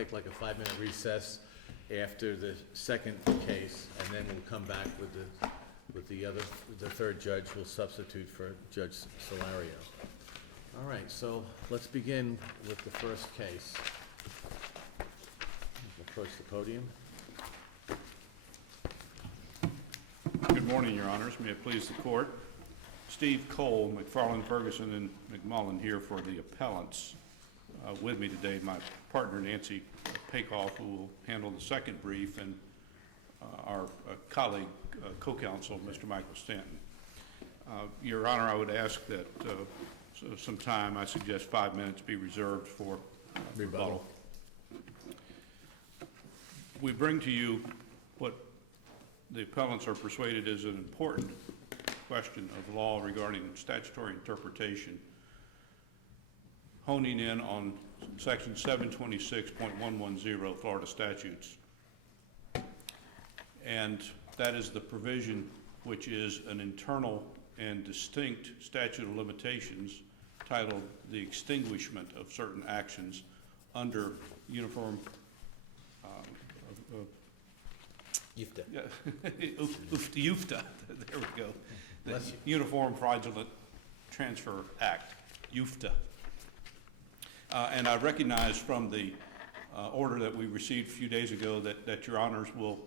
take like a 5-minute recess after the second case, and then we'll come back with the third judge will substitute for Judge Solario. All right, so let's begin with the first case. Approach the podium. Good morning, Your Honors. May it please the Court. Steve Cole, McFarland, Ferguson, and McMullen here for the appellants. With me today, my partner, Nancy Pakoff, who will handle the second brief, and our colleague, co-counsel, Mr. Michael Stanton. Your Honor, I would ask that some time, I suggest 5 minutes, be reserved for rebuttal. We bring to you what the appellants are persuaded is an important question of law regarding statutory interpretation, honing in on section 726.110 Florida statutes. And that is the provision which is an internal and distinct statute of limitations titled the extinguishment of certain actions under uniform UFTA. Yeah. UFTA, there we go. The Uniform Fraudulent Transfer Act, UFTA. And I recognize from the order that we received a few days ago that Your Honors will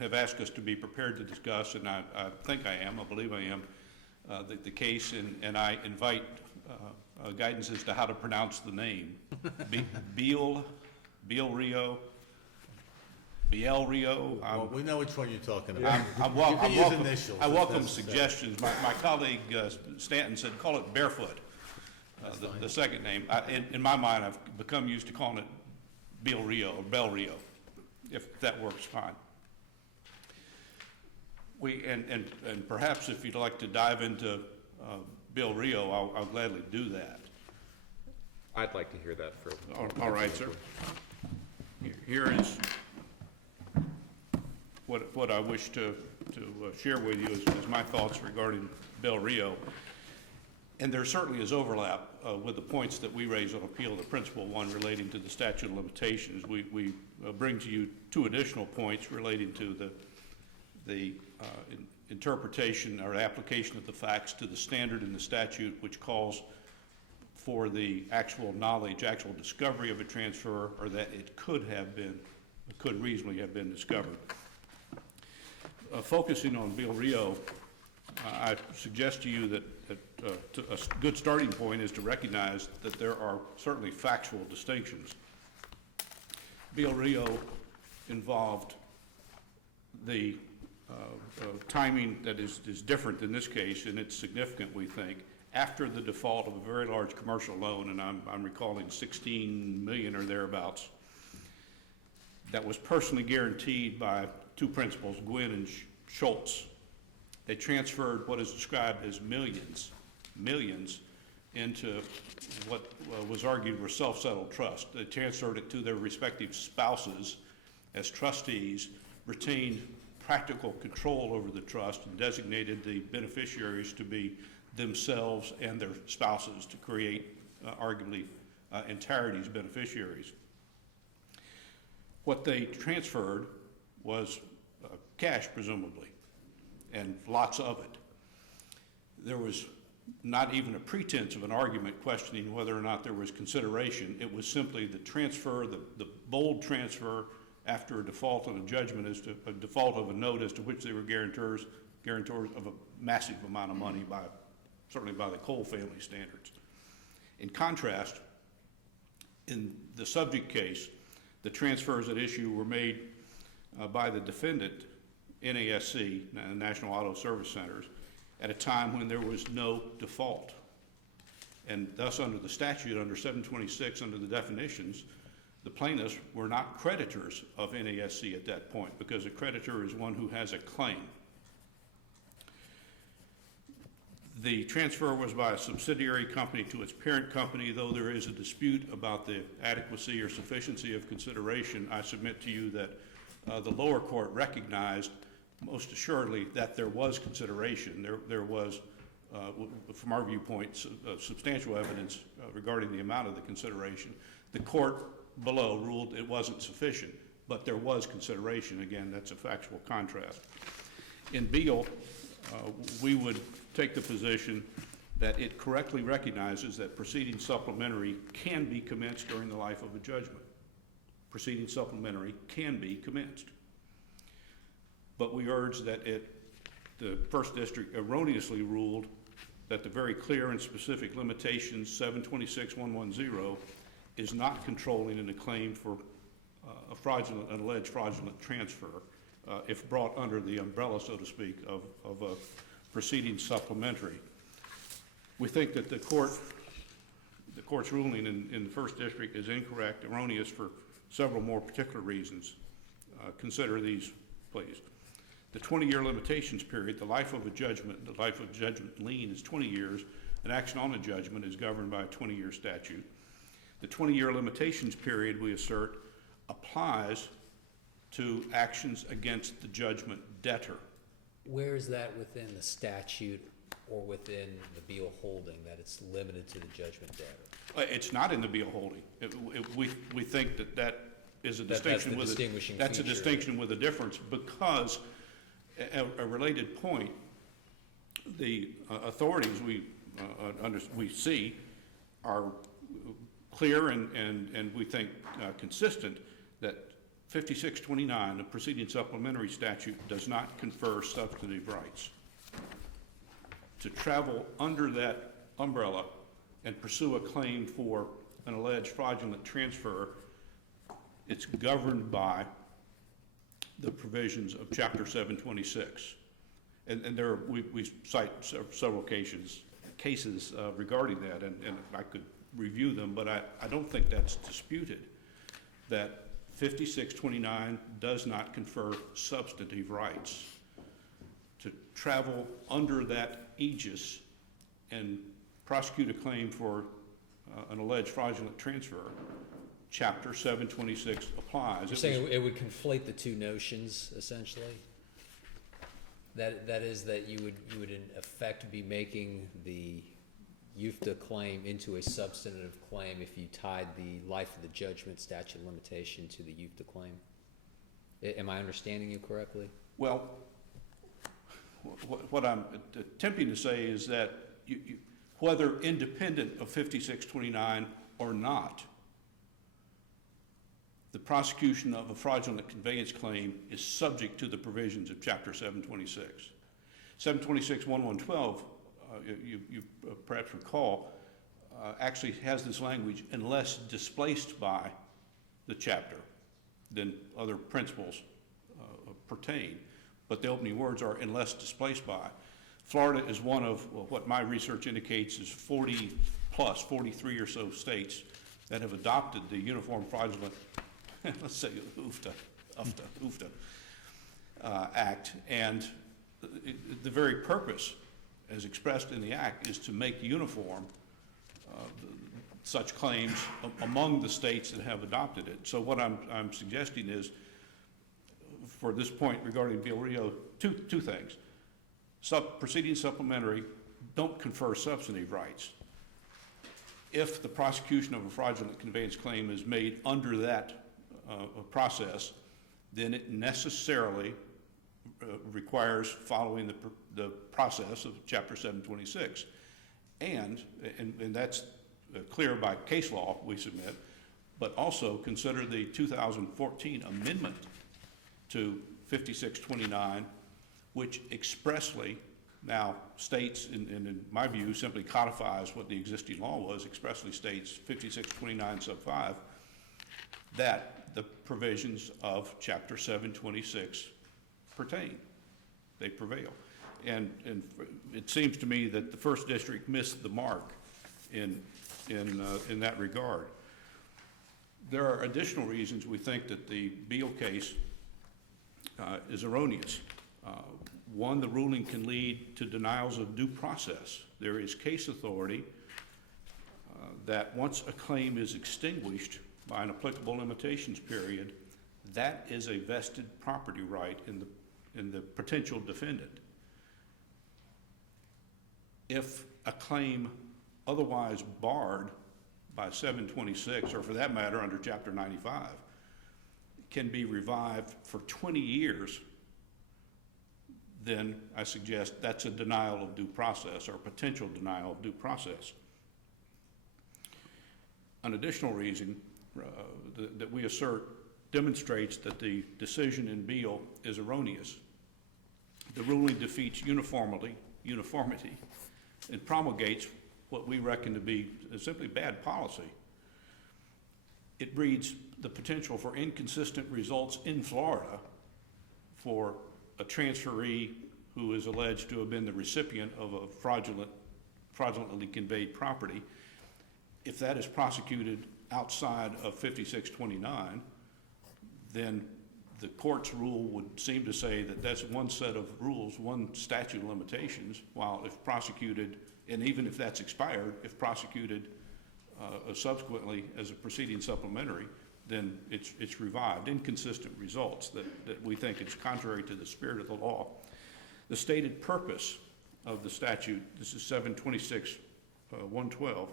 have asked us to be prepared to discuss, and I think I am, I believe I am, the case, and I invite guidance as to how to pronounce the name. Biel Rio. Well, we know which one you're talking about. I welcome suggestions. My colleague Stanton said, call it Barefoot, the second name. In my mind, I've become used to calling it Biel Rio or Bel Rio, if that works fine. And perhaps if you'd like to dive into Biel Rio, I'll gladly do that. I'd like to hear that first. All right, sir. Here is what I wish to share with you is my thoughts regarding Bel Rio. And there certainly is overlap with the points that we raise on appeal, the principal one relating to the statute of limitations. We bring to you two additional points relating to the interpretation or application of the facts to the standard in the statute, which calls for the actual knowledge, actual discovery of a transfer, or that it could reasonably have been discovered. Focusing on Biel Rio, I suggest to you that a good starting point is to recognize that there are certainly factual distinctions. Biel Rio involved the timing that is different in this case, and it's significant, we think, after the default of a very large commercial loan, and I'm recalling 16 million or thereabouts, that was personally guaranteed by two principals, Gwynn and Schultz. They transferred what is described as millions into what was argued were self-settled trust. They transferred it to their respective spouses as trustees, retained practical control over the trust, and designated the beneficiaries to be themselves and their spouses to create arguably entirety's beneficiaries. What they transferred was cash, presumably, and lots of it. There was not even a pretense of an argument questioning whether or not there was consideration. It was simply the transfer, the bold transfer after a default on a judgment as to a default of a note as to which they were guarantors of a massive amount of money, certainly by the Cole family standards. In contrast, in the subject case, the transfers at issue were made by the defendant, NASC, National Auto Service Centers, at a time when there was no default. And thus, under the statute, under 726, under the definitions, the plaintiffs were not creditors of NASC at that point, because a creditor is one who has a claim. The transfer was by a subsidiary company to its parent company. Though there is a dispute about the adequacy or sufficiency of consideration, I submit to you that the lower court recognized most assuredly that there was consideration. There was, from our viewpoint, substantial evidence regarding the amount of the consideration. The court below ruled it wasn't sufficient, but there was consideration. Again, that's a factual contrast. In Beal, we would take the position that it correctly recognizes that proceeding supplementary can be commenced during the life of a judgment. Proceeding supplementary can be commenced. But we urge that the First District erroneously ruled that the very clear and specific limitations 726.110 is not controlling in a claim for an alleged fraudulent transfer, if brought under the umbrella, so to speak, of a proceeding supplementary. We think that the court's ruling in the First District is incorrect, erroneous for several more particular reasons. Consider these, please. The 20-year limitations period, the life of a judgment lien is 20 years. An action on a judgment is governed by a 20-year statute. The 20-year limitations period, we assert, applies to actions against the judgment debtor. Where is that within the statute or within the Beal holding that it's limited to the judgment debtor? It's not in the Beal holding. We think that is a distinction with a distinction with a difference, because a related point, the authorities we see are clear and we think consistent that 5629, the proceeding supplementary statute, does not confer substantive rights. To travel under that umbrella and pursue a claim for an alleged fraudulent transfer, it's governed by the provisions of Chapter 726. And there we cite several cases regarding that, and I could review them, but I don't think that's disputed, that 5629 does not confer substantive rights. To travel under that aegis and prosecute a claim for an alleged fraudulent transfer, Chapter 726 applies. You're saying it would conflate the two notions, essentially? That is that you would in effect be making the UFTA claim into a substantive claim if you tied the life of the judgment statute of limitation to the UFTA claim? Am I understanding you correctly? Well, what I'm attempting to say is that whether independent of 5629 or not, the prosecution of a fraudulent conveyance claim is subject to the provisions of Chapter 726. 726.1112, you perhaps recall, actually has this language, unless displaced by the chapter, then other principles pertain. But the opening words are unless displaced by. Florida is one of what my research indicates is 43 or so states that have adopted the Uniform Fraudulent, let's say UFTA Act. And the very purpose, as expressed in the Act, is to make uniform such claims among the states that have adopted it. So what I'm suggesting is, for this point regarding Beal Rio, two things. Proceeding supplementary don't confer substantive rights. If the prosecution of a fraudulent conveyance claim is made under that process, then it necessarily requires following the process of Chapter 726. And that's clear by case law, we submit, but also consider the 2014 amendment to 5629, which expressly now states, and in my view simply codifies what the existing law was, expressly states 5629 sub 5, that the provisions of Chapter 726 pertain. They prevail. And it seems to me that the First District missed the mark in that regard. There are additional reasons we think that the Beal case is erroneous. One, the ruling can lead to denials of due process. There is case authority that once a claim is extinguished by an applicable limitations period, that is a vested property right in the potential defendant. If a claim otherwise barred by 726, or for that matter, under Chapter 95, can be revived for 20 years, then I suggest that's a denial of due process, or potential denial of due process. An additional reason that we assert demonstrates that the decision in Beal is erroneous. The ruling defeats uniformity, and promulgates what we reckon to be simply bad policy. It breeds the potential for inconsistent results in Florida for a transferee who is alleged to have been the recipient of a fraudulently conveyed property. If that is prosecuted outside of 5629, then the court's rule would seem to say that that's one set of rules, one statute of limitations, while if prosecuted, and even if that's expired, if prosecuted subsequently as a proceeding supplementary, then it's revived. Inconsistent results that we think is contrary to the spirit of the law. The stated purpose of the statute, this is 726.112,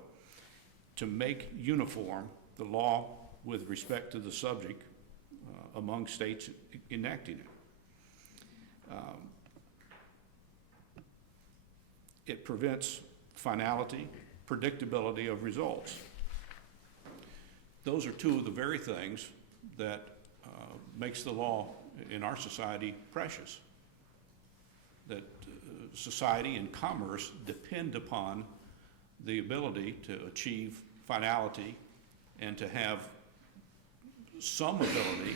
to make uniform the law with respect to the subject among states enacting it. It prevents finality, predictability of results. Those are two of the very things that makes the law in our society precious. That society and commerce depend upon the ability to achieve finality and to have some ability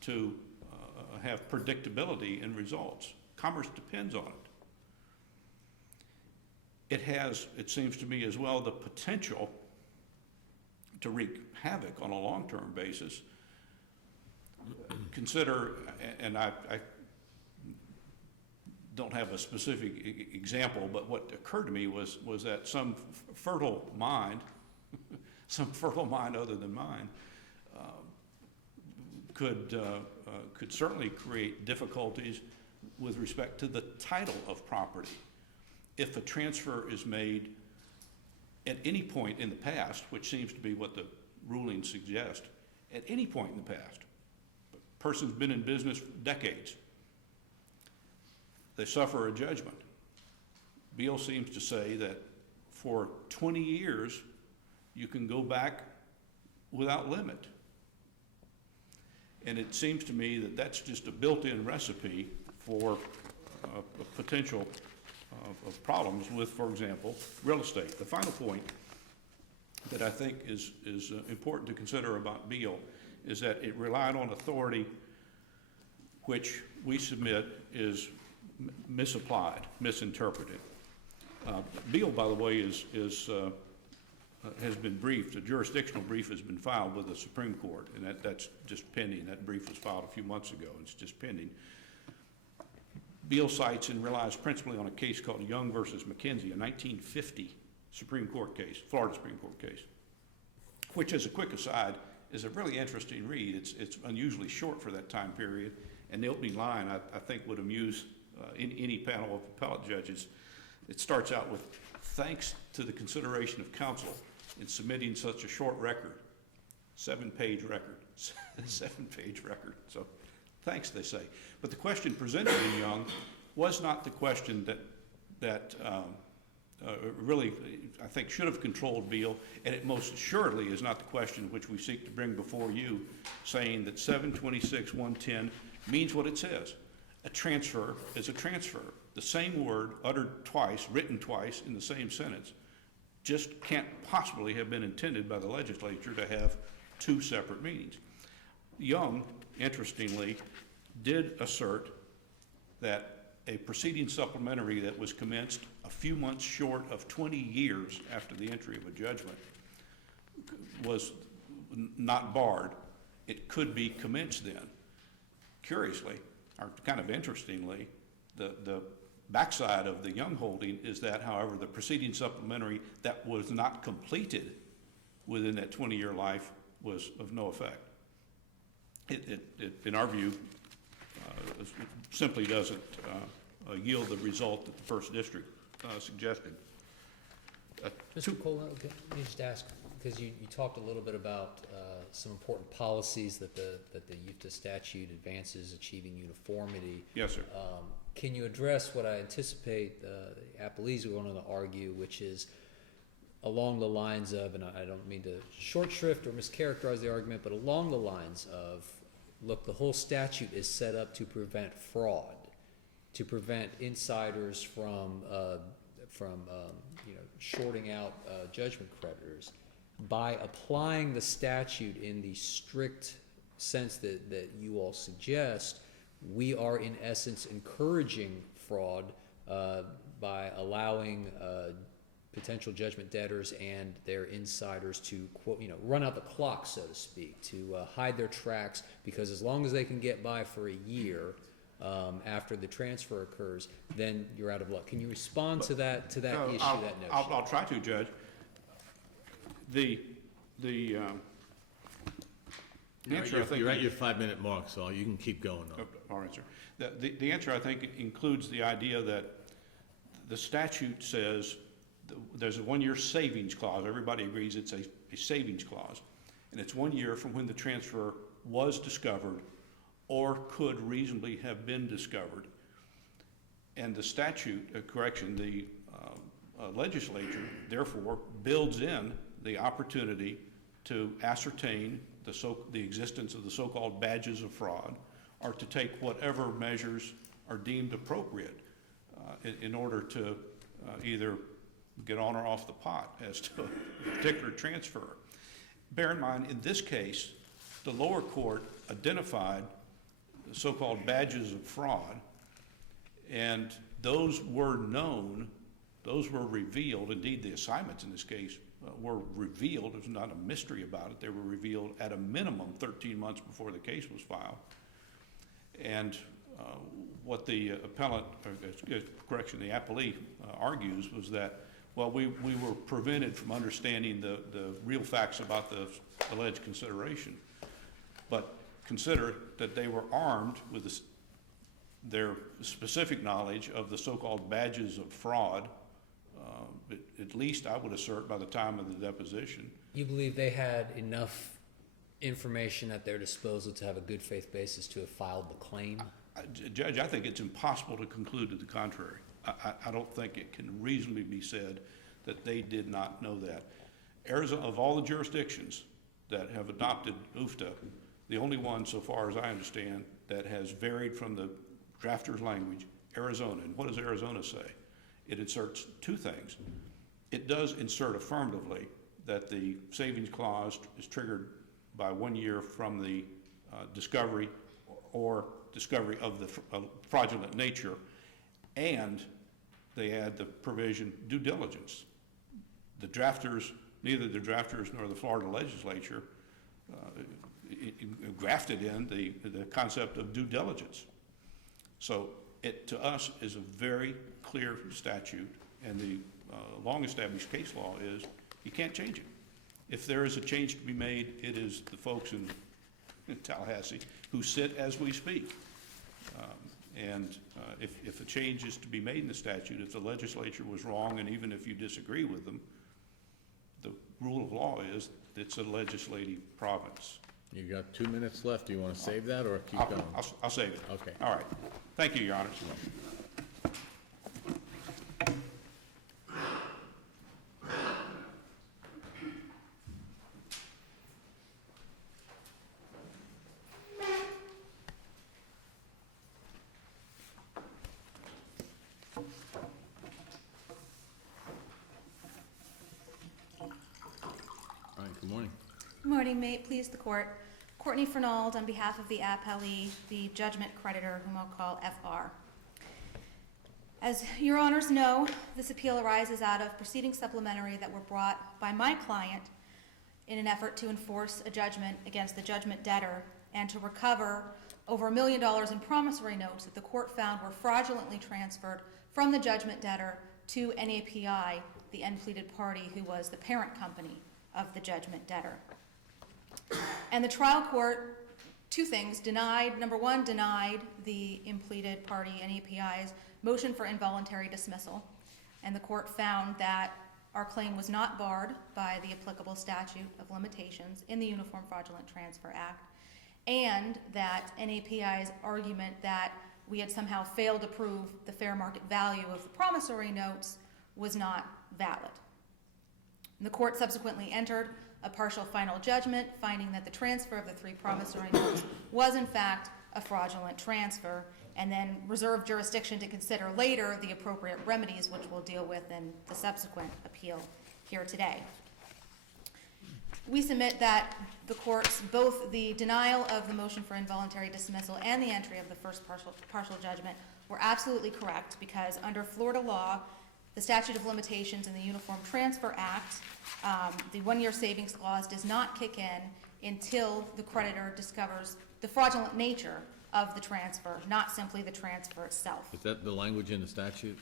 to have predictability in results. Commerce depends on it. It has, it seems to me as well, the potential to wreak havoc on a long-term basis. Consider, and I don't have a specific example, but what occurred to me was that some fertile mind, some fertile mind other than mine, could certainly create difficulties with respect to the title of property. If a transfer is made at any point in the past, which seems to be what the ruling suggests, at any point in the past, a person's been in business for decades, they suffer a judgment. Beal seems to say that for 20 years, you can go back without limit. And it seems to me that that's just a built-in recipe for a potential of problems with, for example, real estate. The final point that I think is important to consider about Beal is that it relied on authority which we submit is misapplied, misinterpreted. Beal, by the way, has been briefed. A jurisdictional brief has been filed with the Supreme Court, and that's just pending. That brief was filed a few months ago. It's just pending. Beal cites and relies principally on a case called Young versus McKenzie, a 1950 Supreme Court case, Florida Supreme Court case, which, as a quick aside, is a really interesting read. It's unusually short for that time period, and the opening line, I think, would amuse any panel of appellate judges. It starts out with, "Thanks to the consideration of counsel in submitting such a short record," 7-page record, 7-page record. So thanks, they say. But the question presented in Young was not the question that really, I think, should have controlled Beal, and it most assuredly is not the question which we seek to bring before you, saying that 726.110 means what it says. A transfer is a transfer. The same word uttered twice, written twice in the same sentence, just can't possibly have been intended by the legislature to have two separate meanings. Young, interestingly, did assert that a proceeding supplementary that was commenced a few months short of 20 years after the entry of a judgment was not barred. It could be commenced then. Curiously, or kind of interestingly, the backside of the Young holding is that, however, the proceeding supplementary that was not completed within that 20-year life was of no effect. It in our view, simply doesn't yield the result that the First District suggested. Mr. Cole, let me just ask, because you talked a little bit about some important policies that the UFTA statute advances, achieving uniformity. Yes, sir. Can you address what I anticipate the appellees are going to argue, which is along the lines of, and I don't mean to short shrift or mischaracterize the argument, but along the lines of, look, the whole statute is set up to prevent fraud, to prevent insiders from shorting out judgment creditors. By applying the statute in the strict sense that you all suggest, we are in essence encouraging fraud by allowing potential judgment debtors and their insiders to, quote, run out the clock, so to speak, to hide their tracks, because as long as they can get by for a year after the transfer occurs, then you're out of luck. Can you respond to that issue, that notion? I'll try to, Judge. The answer, I think... You're at your 5-minute mark, so you can keep going on. All right, sir. The answer, I think, includes the idea that the statute says there's a 1-year savings clause. Everybody agrees it's a savings clause. And it's 1 year from when the transfer was discovered or could reasonably have been discovered. And the statute, the legislature, therefore, builds in the opportunity to ascertain the existence of the so-called badges of fraud, or to take whatever measures are deemed appropriate in order to either get on or off the pot as to a particular transfer. Bear in mind, in this case, the lower court identified the so-called badges of fraud, and those were known, those were revealed. Indeed, the assignments in this case were revealed. There's not a mystery about it. They were revealed at a minimum 13 months before the case was filed. And what the the appellee argues was that, well, we were prevented from understanding the real facts about the alleged consideration. But consider that they were armed with their specific knowledge of the so-called badges of fraud, at least I would assert by the time of the deposition. You believe they had enough information at their disposal to have a good faith basis to have filed the claim? Judge, I think it's impossible to conclude to the contrary. I don't think it can reasonably be said that they did not know that. Arizona, of all the jurisdictions that have adopted UFTA, the only one, so far as I understand, that has varied from the drafter's language, Arizona. And what does Arizona say? It inserts two things. It does insert affirmatively that the savings clause is triggered by 1 year from the discovery or discovery of the fraudulent nature, and they add the provision due diligence. The drafters, neither the drafters nor the Florida legislature grafted in the concept of due diligence. So it, to us, is a very clear statute, and the long-established case law is you can't change it. If there is a change to be made, it is the folks in Tallahassee who sit as we speak. If a change is to be made in the statute, if the legislature was wrong, and even if you disagree with them, the rule of law is it's a legislative province. You got 2 minutes left. Do you want to save that or keep going? I'll save it. Okay. All right. Thank you, Your Honor. All right, good morning. Good morning, may it please the court. Courtney Fernald on behalf of the appellee, the judgment creditor, whom I'll call FR. As your honors know, this appeal arises out of proceedings supplementary that were brought by my client in an effort to enforce a judgment against the judgment debtor and to recover over $1 million in promissory notes that the court found were fraudulently transferred from the judgment debtor to NAPI, the unpleaded party who was the parent company of the judgment debtor. And the trial court, two things, number one, denied the impleaded party, NAPI's, motion for involuntary dismissal. And the court found that our claim was not barred by the applicable statute of limitations in the Uniform Fraudulent Transfer Act, and that NAPI's argument that we had somehow failed to prove the fair market value of the promissory notes was not valid. The court subsequently entered a partial final judgment, finding that the transfer of the 3 promissory notes was in fact a fraudulent transfer, and then reserved jurisdiction to consider later the appropriate remedies, which we'll deal with in the subsequent appeal here today. We submit that the courts, both the denial of the motion for involuntary dismissal and the entry of the first partial judgment, were absolutely correct, because under Florida law, the statute of limitations in the Uniform Transfer Act, the 1-year savings clause does not kick in until the creditor discovers the fraudulent nature of the transfer, not simply the transfer itself. Is that the language in the statute?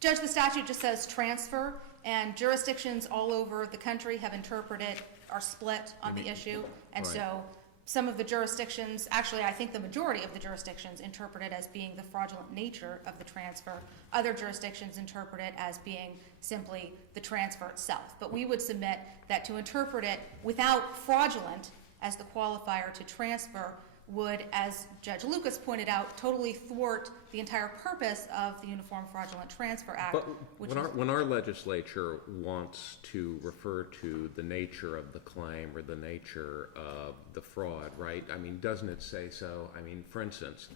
Judge, the statute just says transfer, and jurisdictions all over the country have interpreted, are split on the issue, and Right. so some of the jurisdictions, actually I think the majority of the jurisdictions interpret it as being the fraudulent nature of the transfer. Other jurisdictions interpret it as being simply the transfer itself. But we would submit that to interpret it without fraudulent as the qualifier to transfer would, as Judge Lucas pointed out, totally thwart the entire purpose of the Uniform Fraudulent Transfer Act. But which when is- when our legislature wants to refer to the nature of the claim or the nature of the fraud, right? I mean, doesn't it say so? I mean, for instance,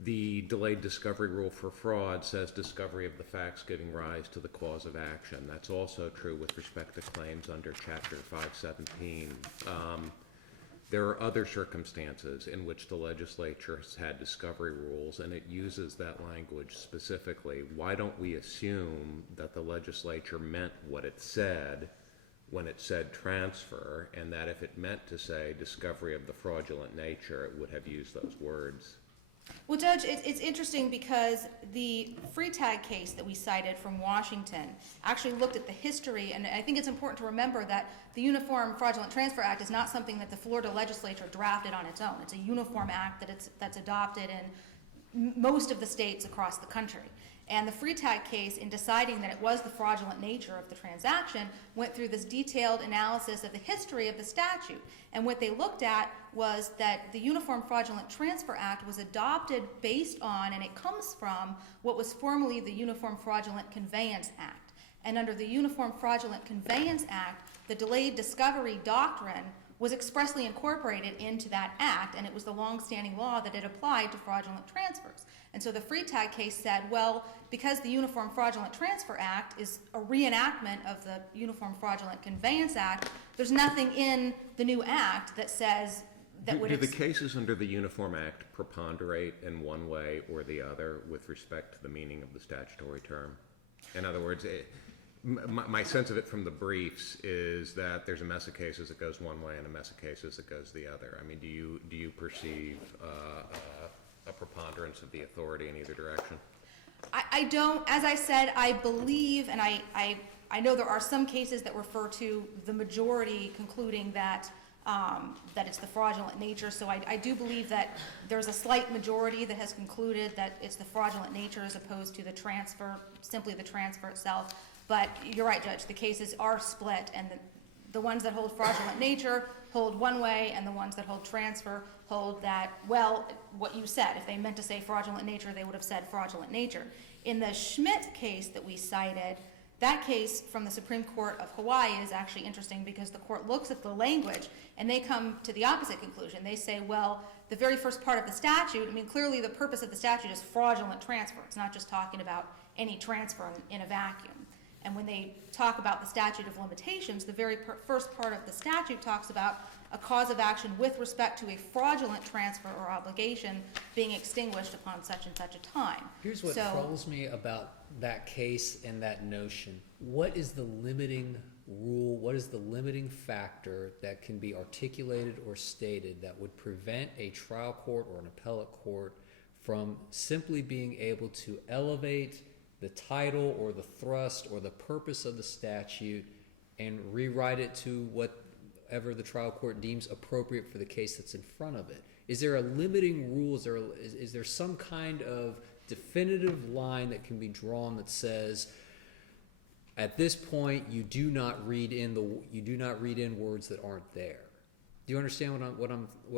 the delayed discovery rule for fraud says discovery of the facts giving rise to the cause of action. That's also true with respect to claims under Chapter 517. There are other circumstances in which the legislature has had discovery rules, and it uses that language specifically. Why don't we assume that the legislature meant what it said when it said transfer, and that if it meant to say discovery of the fraudulent nature, it would have used those words? Well, Judge, it's interesting because the Freetag case that we cited from Washington actually looked at the history, and I think it's important to remember that the Uniform Fraudulent Transfer Act is not something that the Florida legislature drafted on its own. It's a uniform act that's adopted in most of the states across the country. And the Freetag case, in deciding that it was the fraudulent nature of the transaction, went through this detailed analysis of the history of the statute. And what they looked at was that the Uniform Fraudulent Transfer Act was adopted based on, and it comes from, what was formerly the Uniform Fraudulent Conveyance Act. And under the Uniform Fraudulent Conveyance Act, the delayed discovery doctrine was expressly incorporated into that act, and it was the longstanding law that it applied to fraudulent transfers. And so the Freetag case said, well, because the Uniform Fraudulent Transfer Act is a reenactment of the Uniform Fraudulent Conveyance Act, there's nothing in the new act that says that would... Do the cases under the Uniform Act preponderate in one way or the other with respect to the meaning of the statutory term? In other words, my sense of it from the briefs is that there's a mess of cases that goes one way and a mess of cases that goes the other. I mean, do you perceive a preponderance of the authority in either direction? I don't, as I said, I believe, and I know there are some cases that refer to the majority concluding that that it's the fraudulent nature, so I do believe that there's a slight majority that has concluded that it's the fraudulent nature as opposed to the transfer, simply the transfer itself. But you're right, Judge, the cases are split, and the ones that hold fraudulent nature hold one way, and the ones that hold transfer hold that, well, what you said. If they meant to say fraudulent nature, they would have said fraudulent nature. In the Schmidt case that we cited, that case from the Supreme Court of Hawaii is actually interesting because the court looks at the language and they come to the opposite conclusion. They say, well, the very first part of the statute, I mean, clearly the purpose of the statute is fraudulent transfer. It's not just talking about any transfer in a vacuum. And when they talk about the statute of limitations, the very first part of the statute talks about a cause of action with respect to a fraudulent transfer or obligation being extinguished upon such and such a time. Here's what troubles me about that case and that notion. What is the limiting rule, what is the limiting factor that can be articulated or stated that would prevent a trial court or an appellate court from simply being able to elevate the title or the thrust or the purpose of the statute and rewrite it to whatever the trial court deems appropriate for the case that's in front of it? Is there a limiting rule? Is there some kind of definitive line that can be drawn that says At this point, you do not read in words that aren't there. Do you understand what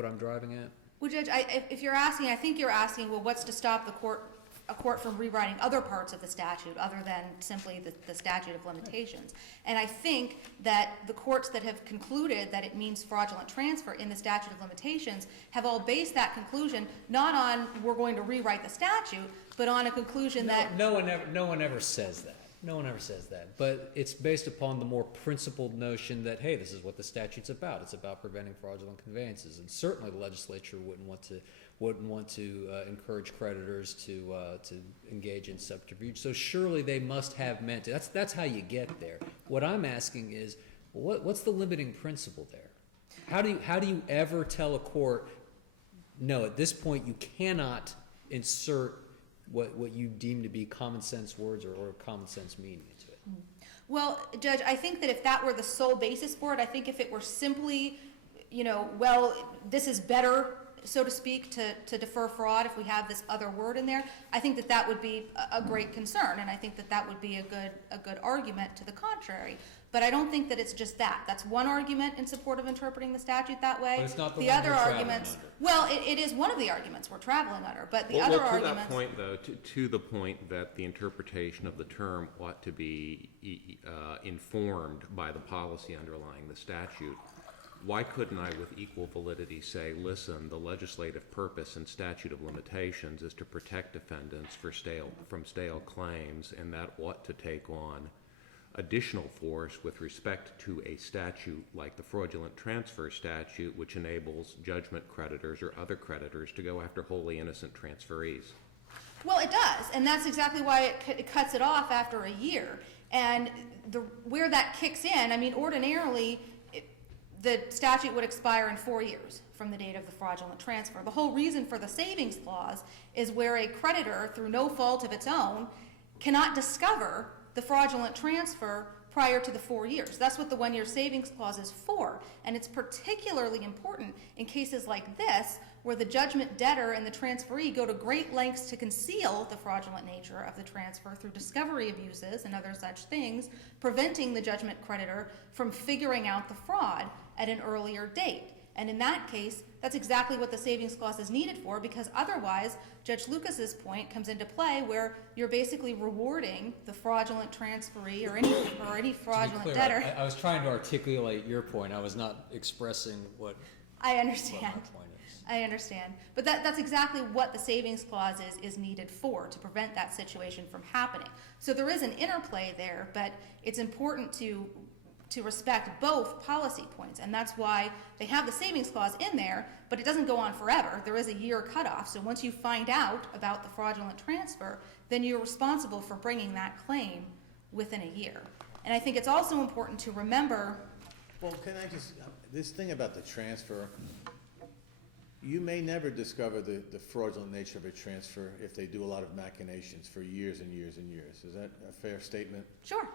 I'm driving at? Well, Judge, if you're asking, I think you're asking, well, what's to stop a court from rewriting other parts of the statute other than simply the statute of limitations? And I think that the courts that have concluded that it means fraudulent transfer in the statute of limitations have all based that conclusion not on we're going to rewrite the statute, but on a conclusion that No one ever says that. No one ever says that. But it's based upon the more principled notion that, hey, this is what the statute's about. It's about preventing fraudulent conveyances. And certainly the legislature wouldn't want to encourage creditors to engage in subterfuge. So surely they must have meant it. That's how you get there. What I'm asking is, what's the limiting principle there? How do you ever tell a court, no, at this point you cannot insert what you deem to be common sense words or common sense meaning into it? Well, Judge, I think that if that were the sole basis for it, I think if it were simply, well, this is better, so to speak, to defer fraud if we have this other word in there, I think that would be a great concern, and I think that would be a good argument to the contrary. But I don't think that it's just that. That's one argument in support of interpreting the statute that way. But it's not the one other you're traveling arguments. under. Well, it is one of the arguments we're traveling under, but the Well, other to arguments. that point, though, to the point that the interpretation of the term ought to be informed by the policy underlying the statute, why couldn't I with equal validity say, listen, the legislative purpose and statute of limitations is to protect defendants from stale claims, and that ought to take on additional force with respect to a statute like the fraudulent transfer statute, which enables judgment creditors or other creditors to go after wholly innocent transferees. Well, it does, and that's exactly why it cuts it off after a year. And where that kicks in, I mean, ordinarily, the statute would expire in 4 years from the date of the fraudulent transfer. The whole reason for the savings clause is where a creditor, through no fault of its own, cannot discover the fraudulent transfer prior to the 4 years. That's what the one-year savings clause is for. And it's particularly important in cases like this, where the judgment debtor and the transferee go to great lengths to conceal the fraudulent nature of the transfer through discovery abuses and other such things, preventing the judgment creditor from figuring out the fraud at an earlier date. And in that case, that's exactly what the savings clause is needed for, because otherwise, Judge Lucas's point comes into play where you're basically rewarding the fraudulent transferee or any fraudulent To be clear, debtor. I was trying to articulate your point. I was not expressing what I my understand. point is. I understand. But that's exactly what the savings clause is needed for, to prevent that situation from happening. So there is an interplay there, but it's important to respect both policy points, and that's why they have the savings clause in there, but it doesn't go on forever. There is a year cutoff, so once you find out about the fraudulent transfer, then you're responsible for bringing that claim within a year. And I think it's also important to remember. Well, can I just, this thing about the transfer, you may never discover the fraudulent nature of a transfer if they do a lot of machinations for years and years and years. Is that a fair statement? Sure.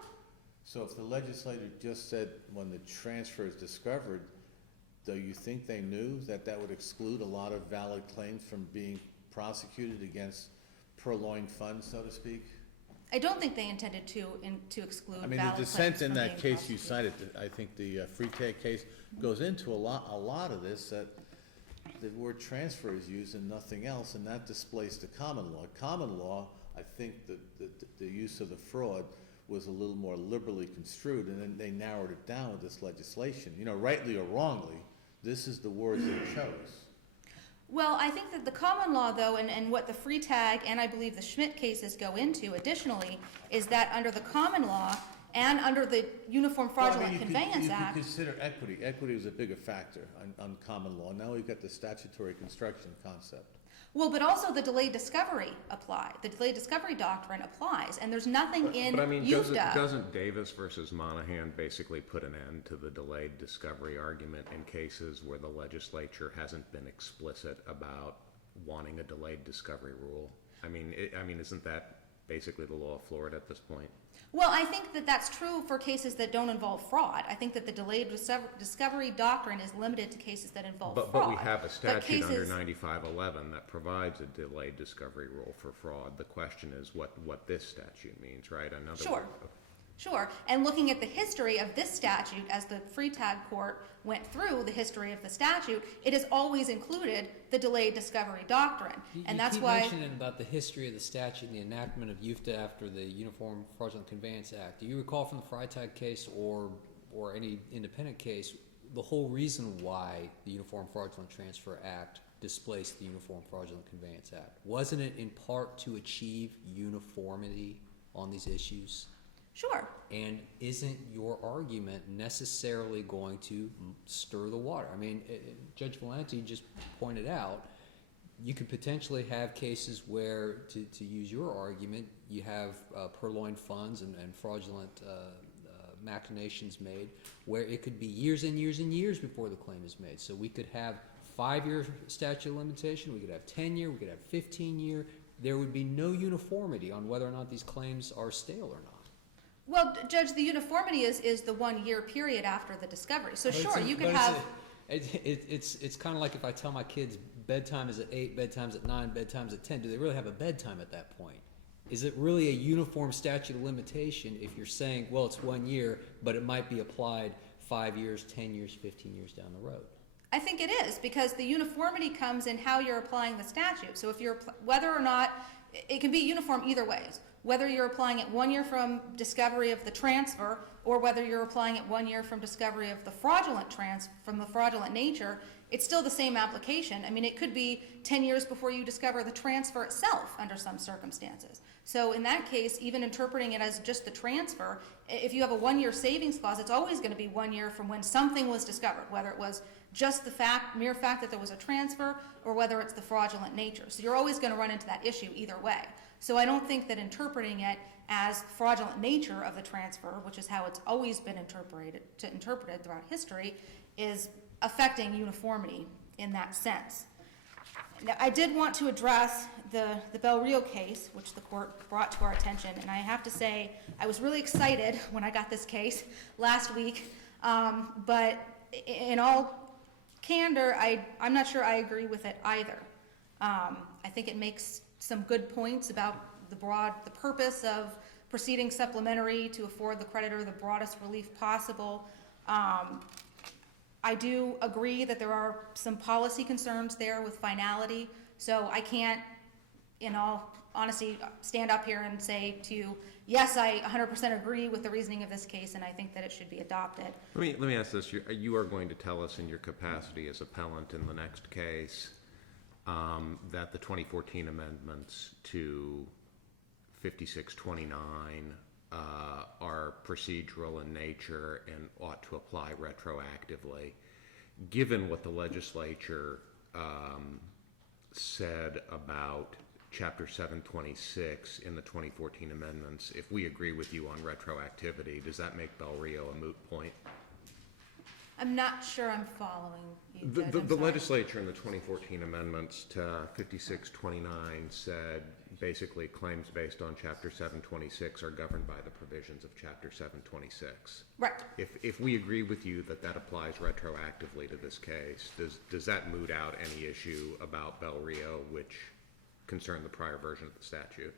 So if the legislator just said when the transfer is discovered, do you think they knew that would exclude a lot of valid claims from being prosecuted against purloined funds, so to speak? I don't think they intended to exclude I mean, valid the dissent claims in from that being case you prosecuted. cited, I think the Freetag case goes into a lot of this, that the word transfer is used and nothing else, and that displays the common law. Common law, I think the use of the fraud was a little more liberally construed, and then they narrowed it down with this legislation. Rightly or wrongly, this is the words they chose. Well, I think that the common law, though, and what the Freetag and I believe the Schmidt cases go into additionally, is that under the common law and under the Uniform Fraudulent Conveyance Act. You could consider equity. Equity was a bigger factor on common law. Now we've got the statutory construction concept. Well, but also the delayed discovery the delayed discovery doctrine applies, and there's nothing in But I mean, UFTA. doesn't Davis versus Monahan basically put an end to the delayed discovery argument in cases where the legislature hasn't been explicit about wanting a delayed discovery rule? I mean, isn't that basically the law of Florida at this point? Well, I think that that's true for cases that don't involve fraud. I think that the delayed discovery doctrine is limited to cases that involve fraud. But we have a statute under cases- 9511 that provides a delayed discovery rule for fraud. The question is what this statute means, right? In other Sure. words- Sure, and looking at the history of this statute, as the Freetag Court went through the history of the statute, it has always included the delayed discovery doctrine, and that's why. You keep mentioning about the history of the statute and the enactment of UFTA after the Uniform Fraudulent Conveyance Act. Do you recall from the Freitag case or any independent case, the whole reason why the Uniform Fraudulent Transfer Act displaced the Uniform Fraudulent Conveyance Act? Wasn't it in part to achieve uniformity on these issues? Sure. And isn't your argument necessarily going to stir the water? I mean, Judge Valenti just pointed out, you could potentially have cases where, to use your argument, you have purloined funds and fraudulent machinations made, where it could be years and years and years before the claim is made. So we could have 5-year statute of limitation, we could have 10-year, we could have 15-year. There would be no uniformity on whether or not these claims are stale or not. Well, Judge, the uniformity is the 1-year period after the discovery. So sure, you could have. It's kind of like if I tell my kids bedtime is at 8, bedtime's at 9, bedtime's at 10. Do they really have a bedtime at that point? Is it really a uniform statute of limitation if you're saying, well, it's 1 year, but it might be applied 5 years, 10 years, 15 years down the road? I think it is, because the uniformity comes in how you're applying the statute. So if you're, whether or not, it can be uniform either ways. Whether you're applying it 1 year from discovery of the transfer, or whether you're applying it 1 year from discovery of the fraudulent from the fraudulent nature, it's still the same application. I mean, it could be 10 years before you discover the transfer itself under some circumstances. So in that case, even interpreting it as just the transfer, if you have a 1-year savings clause, it's always going to be 1 year from when something was discovered, whether it was just the mere fact that there was a transfer, or whether it's the fraudulent nature. So you're always going to run into that issue either way. So I don't think that interpreting it as fraudulent nature of the transfer, which is how it's always been interpreted throughout history, is affecting uniformity in that sense. Now, I did want to address the Bel Rio case, which the court brought to our attention, and I have to say I was really excited when I got this case last week, but in all candor, I'm not sure I agree with it either. I think it makes some good points about the purpose of proceeding supplementary to afford the creditor the broadest relief possible. I do agree that there are some policy concerns there with finality, so I can't, in all honesty, stand up here and say to you, yes, I 100% agree with the reasoning of this case, and I think that it should be adopted. Let me ask this. You are going to tell us in your capacity as appellant in the next case that the 2014 amendments to 5629 are procedural in nature and ought to apply retroactively. Given what the legislature said about Chapter 726 in the 2014 amendments, if we agree with you on retroactivity, does that make Bel Rio a moot point? I'm not sure I'm following you, Judge. I'm The sorry. legislature in the 2014 amendments to 5629 said basically claims based on Chapter 726 are governed by the provisions of Chapter 726. Right. If we agree with you that that applies retroactively to this case, does that moot out any issue about Bel Rio which concerned the prior version of the statute?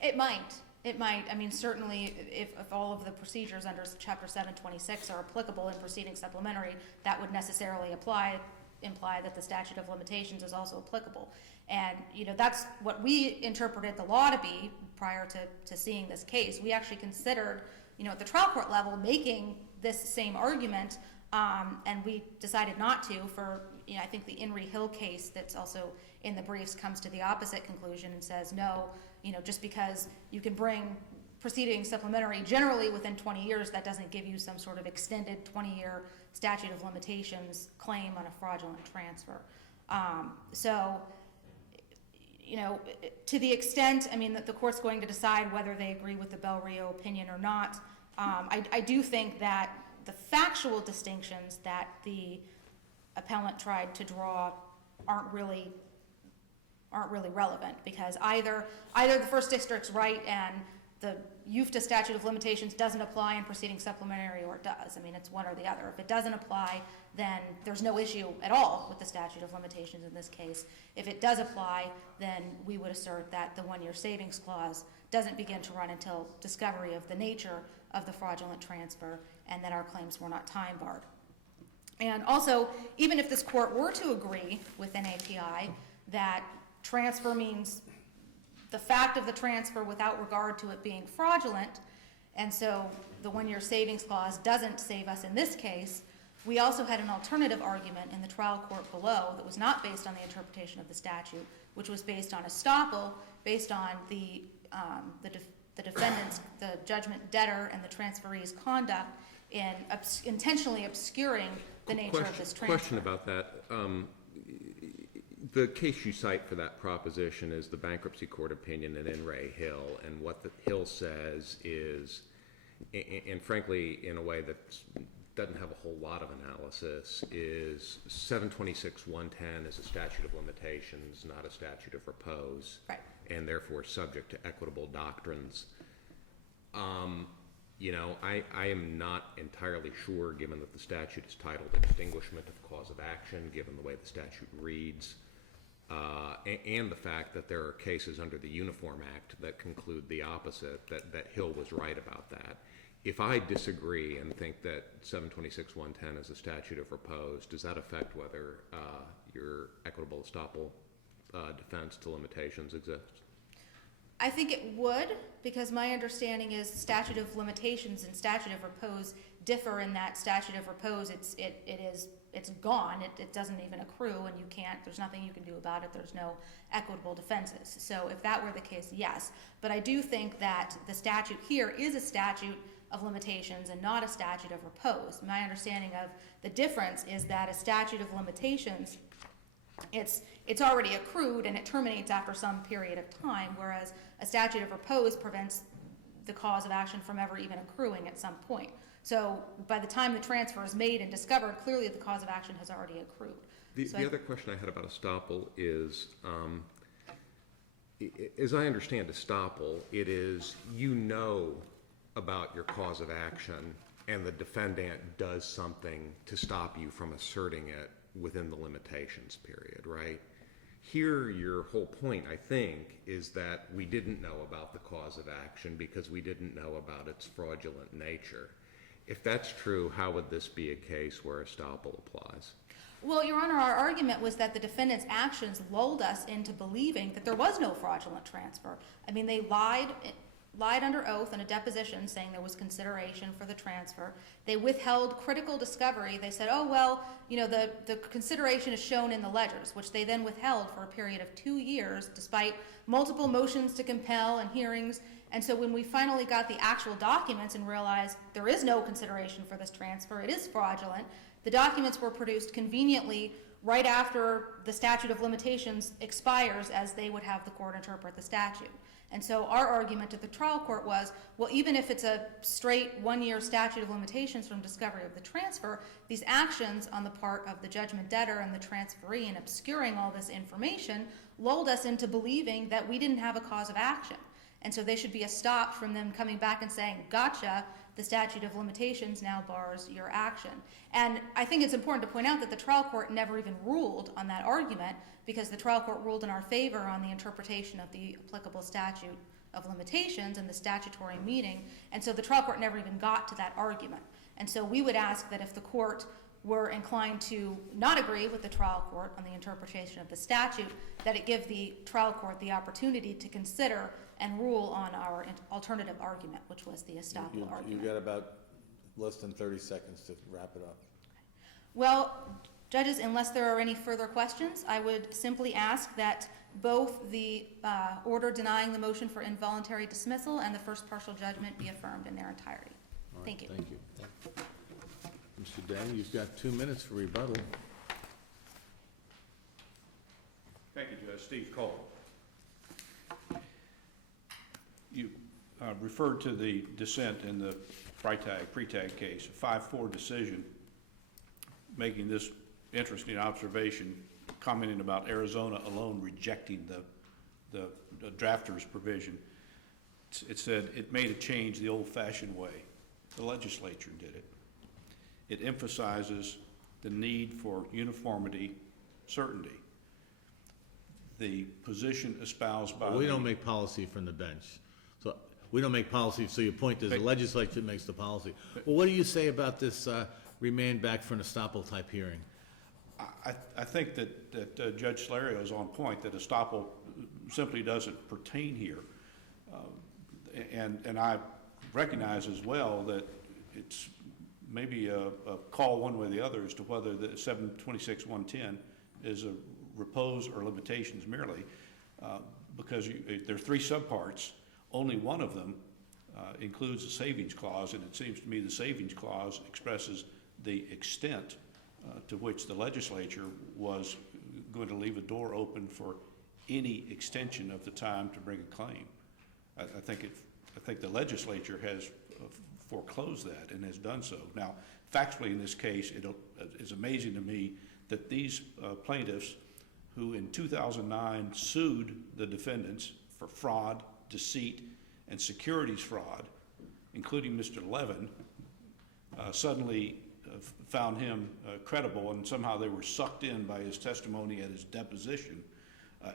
It might. It might. I mean, certainly, if all of the procedures under Chapter 726 are applicable in proceeding supplementary, that would necessarily imply that the statute of limitations is also applicable. And, that's what we interpreted the law to be prior to seeing this case. We actually considered, at the trial court level, making this same argument, and we decided not to for, I think the Inree Hill case that's also in the briefs comes to the opposite conclusion and says, no, just because you can bring proceeding supplementary generally within 20 years, that doesn't give you some sort of extended 20-year statute of limitations claim on a fraudulent transfer. To the extent, that the court's going to decide whether they agree with the Bel Rio opinion or not, I do think that the factual distinctions that the appellant tried to draw aren't really relevant, because either the first district's right and the UFTA statute of limitations doesn't apply in proceeding supplementary, or it does. It's one or the other. If it doesn't apply, then there's no issue at all with the statute of limitations in this case. If it does apply, then we would assert that the 1-year savings clause doesn't begin to run until discovery of the nature of the fraudulent transfer and that our claims were not time barred. And also, even if this court were to agree with NAPI that transfer means the fact of the transfer without regard to it being fraudulent, and so the one-year savings clause doesn't save us in this case, we also had an alternative argument in the trial court below that was not based on the interpretation of the statute, which was based on estoppel, based on the defendant's, the judgment debtor and the transferee's conduct in intentionally obscuring the nature of this transfer. Question about that. The case you cite for that proposition is the bankruptcy court opinion in In re Hill, and what the Hill says is, and frankly, in a way that doesn't have a whole lot of analysis, is 726.110 is a statute of limitations, not a statute of repose, Right. and therefore subject to equitable doctrines. You know, I am not entirely sure, given that the statute is titled Extinguishment of Cause of Action, given the way the statute reads, and the fact that there are cases under the Uniform Act that conclude the opposite, that Hill was right about that. If I disagree and think that 726.110 is a statute of repose, does that affect whether your equitable estoppel defense to limitations exists? I think it would, because my understanding is statute of limitations and statute of repose differ in that statute of repose, it's gone, it doesn't even accrue, and you can't, there's nothing you can do about it, there's no equitable defenses. So if that were the case, yes. But I do think that the statute here is a statute of limitations and not a statute of repose. My understanding of the difference is that a statute of limitations, it's already accrued and it terminates after some period of time, whereas a statute of repose prevents the cause of action from ever even accruing at some point. So by the time the transfer is made and discovered, clearly the cause of action has already accrued. The other question I had about estoppel is, as I understand estoppel, it is you know about your cause of action and the defendant does something to stop you from asserting it within the limitations period, right? Here, your whole point, I think, is that we didn't know about the cause of action because we didn't know about its fraudulent nature. If that's true, how would this be a case where estoppel applies? Well, Your Honor, our argument was that the defendant's actions lulled us into believing that there was no fraudulent transfer. I mean, they lied under oath in a deposition saying there was consideration for the transfer. They withheld critical discovery. They said, oh, well, you know, the consideration is shown in the ledgers, which they then withheld for a period of 2 years, despite multiple motions to compel and hearings. And so when we finally got the actual documents and realized there is no consideration for this transfer, it is fraudulent, the documents were produced conveniently right after the statute of limitations expires, as they would have the court interpret the statute. And so our argument at the trial court was, well, even if it's a straight 1-year statute of limitations from discovery of the transfer, these actions on the part of the judgment debtor and the transferee in obscuring all this information lulled us into believing that we didn't have a cause of action. And so they should be stopped from them coming back and saying, gotcha, the statute of limitations now bars your action. And I think it's important to point out that the trial court never even ruled on that argument, because the trial court ruled in our favor on the interpretation of the applicable statute of limitations and the statutory meaning, and so the trial court never even got to that argument. And so we would ask that if the court were inclined to not agree with the trial court on the interpretation of the statute, that it give the trial court the opportunity to consider and rule on our alternative argument, which was the estoppel argument. You got about less than 30 seconds to wrap it up. Well, judges, unless there are any further questions, I would simply ask that both the order denying the motion for involuntary dismissal and the first partial judgment be affirmed in their entirety. All right, Thank you. Thank you. Mr. Day, you've got 2 minutes for rebuttal. Thank you, Judge. Steve Cole. You referred to the dissent in the Freitag case, a 5-4 decision, making this interesting observation, commenting about Arizona alone rejecting the drafter's provision. It said it made a change the old-fashioned way. The legislature did it. It emphasizes the need for uniformity, certainty. The position espoused by We don't make policy from the bench. So we don't make policy, so your point is the legislature makes the policy. Well, what do you say about this remand back for an estoppel type hearing? I think that Judge Solario is on point, that estoppel simply doesn't pertain here. And I recognize as well that it's maybe a call one way or the other as to whether the 726-110 is a repose or limitations merely, because there are three subparts. Only one of them includes a savings clause, and it seems to me the savings clause expresses the extent to which the legislature was going to leave a door open for any extension of the time to bring a claim. I think the legislature has foreclosed that and has done so. Now, factually in this case, it's amazing to me that these plaintiffs, who in 2009 sued the defendants for fraud, deceit, and securities fraud, including Mr. Levin, suddenly found him credible, and somehow they were sucked in by his testimony at his deposition.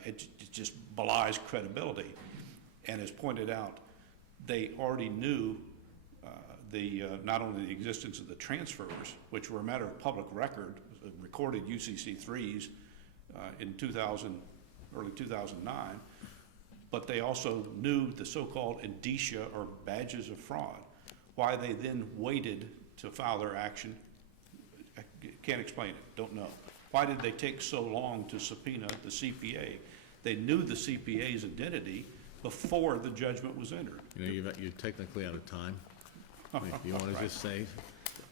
It just belies credibility. And as pointed out, they already knew not only the existence of the transfers, which were a matter of public record, recorded UCC 3s in early 2009, but they also knew the so-called indicia or badges of fraud. Why they then waited to file their action, I can't explain it, don't know. Why did they take so long to subpoena the CPA? They knew the CPA's identity before the judgment was entered. You know, you're technically out of time. If you want to just say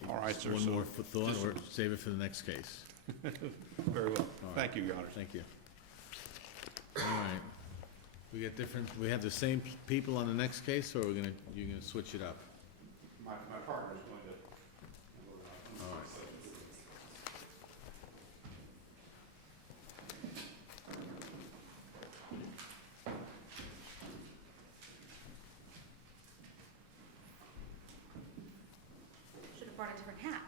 All right, sir. one so more thought, just- or save it for the next case. Very well. Thank you, Your Honor. Thank you. All right. We have the same people on the next case, or you're gonna switch it up? My partner is going to. All right. Should have brought a different hat.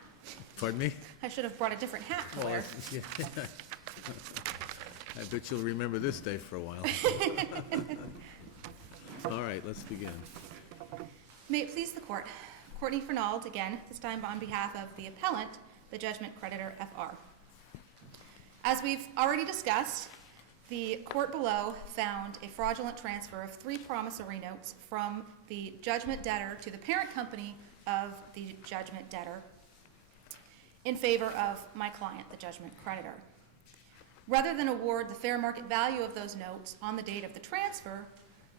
Pardon me? I should have brought a different hat to Well, wear. I bet you'll remember this day for a while. All right, let's begin. May it please the court. Courtney Fernald, again, this time on behalf of the appellant, the judgment creditor FR. As we've already discussed, the court below found a fraudulent transfer of 3 promissory notes from the judgment debtor to the parent company of the judgment debtor in favor of my client, the judgment creditor. Rather than award the fair market value of those notes on the date of the transfer,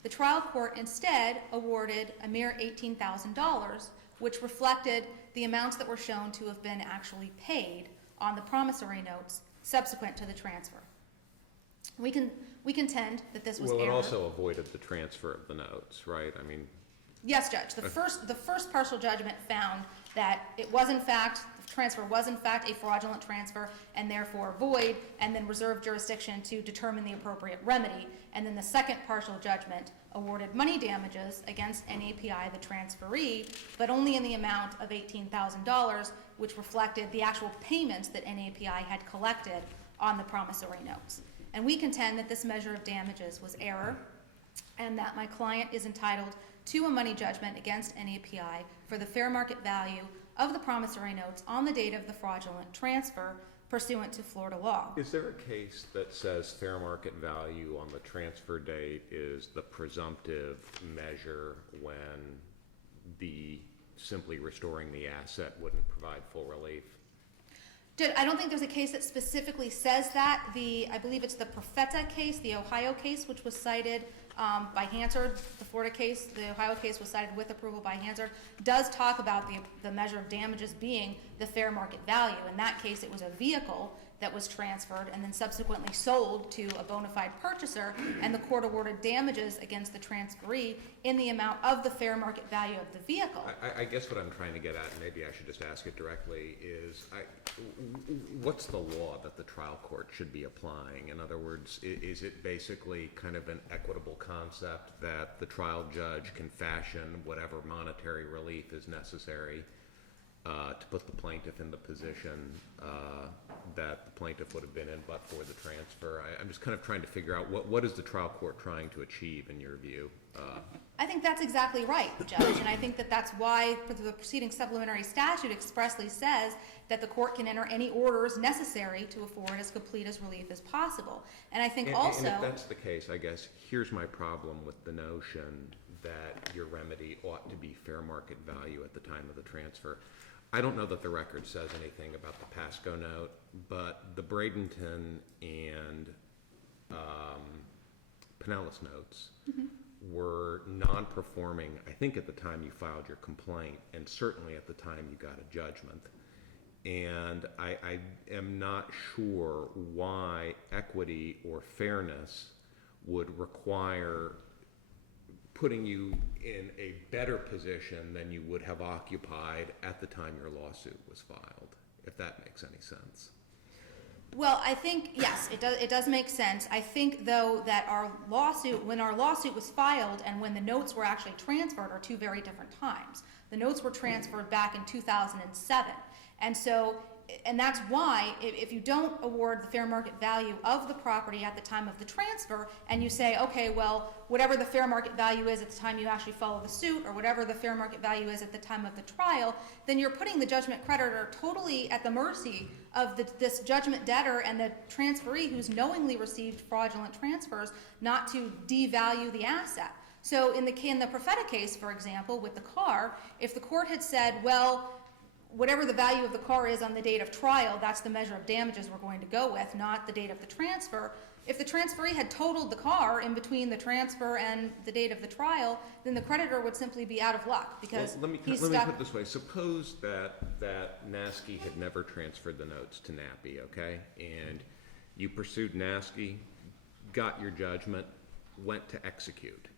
the trial court instead awarded a mere $18,000, which reflected the amounts that were shown to have been actually paid on the promissory notes subsequent to the transfer. We contend that this was Well, it error. also avoided the transfer of the notes, right? I mean, Yes, Judge. The first partial judgment found that it was in fact, the transfer was in fact a fraudulent transfer and therefore void, and then reserved jurisdiction to determine the appropriate remedy. And then the second partial judgment awarded money damages against NAPI, the transferee, but only in the amount of $18,000, which reflected the actual payments that NAPI had collected on the promissory notes. And we contend that this measure of damages was error, and that my client is entitled to a money judgment against NAPI for the fair market value of the promissory notes on the date of the fraudulent transfer pursuant to Florida law. is there a case that says fair market value on the transfer date is the presumptive measure when the simply restoring the asset wouldn't provide full relief? Judge, I don't think there's a case that specifically says that. I believe it's the Profeta case, the Ohio case, which was cited by Hansard. The Florida case, the Ohio case was cited with approval by Hansard, does talk about the measure of damages being the fair market value. In that case, it was a vehicle that was transferred and then subsequently sold to a bona fide purchaser, and the court awarded damages against the transferee in the amount of the fair market value of the vehicle. I guess what I'm trying to get at, and maybe I should just ask it directly, is what's the law that the trial court should be applying? In other words, is it basically kind of an equitable concept that the trial judge can fashion whatever monetary relief is necessary to put the plaintiff in the position that the plaintiff would have been in but for the transfer? I'm just kind of trying to figure out what is the trial court trying to achieve in your view? I think that's exactly right, Judge, and I think that that's why the preceding supplementary statute expressly says that the court can enter any orders necessary to afford as complete as relief as possible. And I think also... And if that's the case, I guess, here's my problem with the notion that your remedy ought to be fair market value at the time of the transfer. I don't know that the record says anything about the Pasco note, but the Bradenton and Pinellas notes were non-performing, I think, at the time you filed your complaint, and certainly at the time you got a judgment. And I am not sure why equity or fairness would require putting you in a better position than you would have occupied at the time your lawsuit was filed, if that makes any sense. Well, I think, yes, it does make sense. I think, though, that when our lawsuit was filed and when the notes were actually transferred are two very different times. The notes were transferred back in 2007. And that's why, if you don't award the fair market value of the property at the time of the transfer, and you say, okay, well, whatever the fair market value is at the time you actually follow the suit, or whatever the fair market value is at the time of the trial, then you're putting the judgment creditor totally at the mercy of this judgment debtor and the transferee who's knowingly received fraudulent transfers not to devalue the asset. So in the Profeta case, for example, with the car, if the court had said, well, whatever the value of the car is on the date of trial, that's the measure of damages we're going to go with, not the date of the transfer. If the transferee had totaled the car in between the transfer and the date of the trial, then the creditor would simply be out of luck because Let me he's put stuck. it this way. Suppose that Nasky had never transferred the notes to Nappy, okay? And you pursued Nasky, got your judgment, went to execute.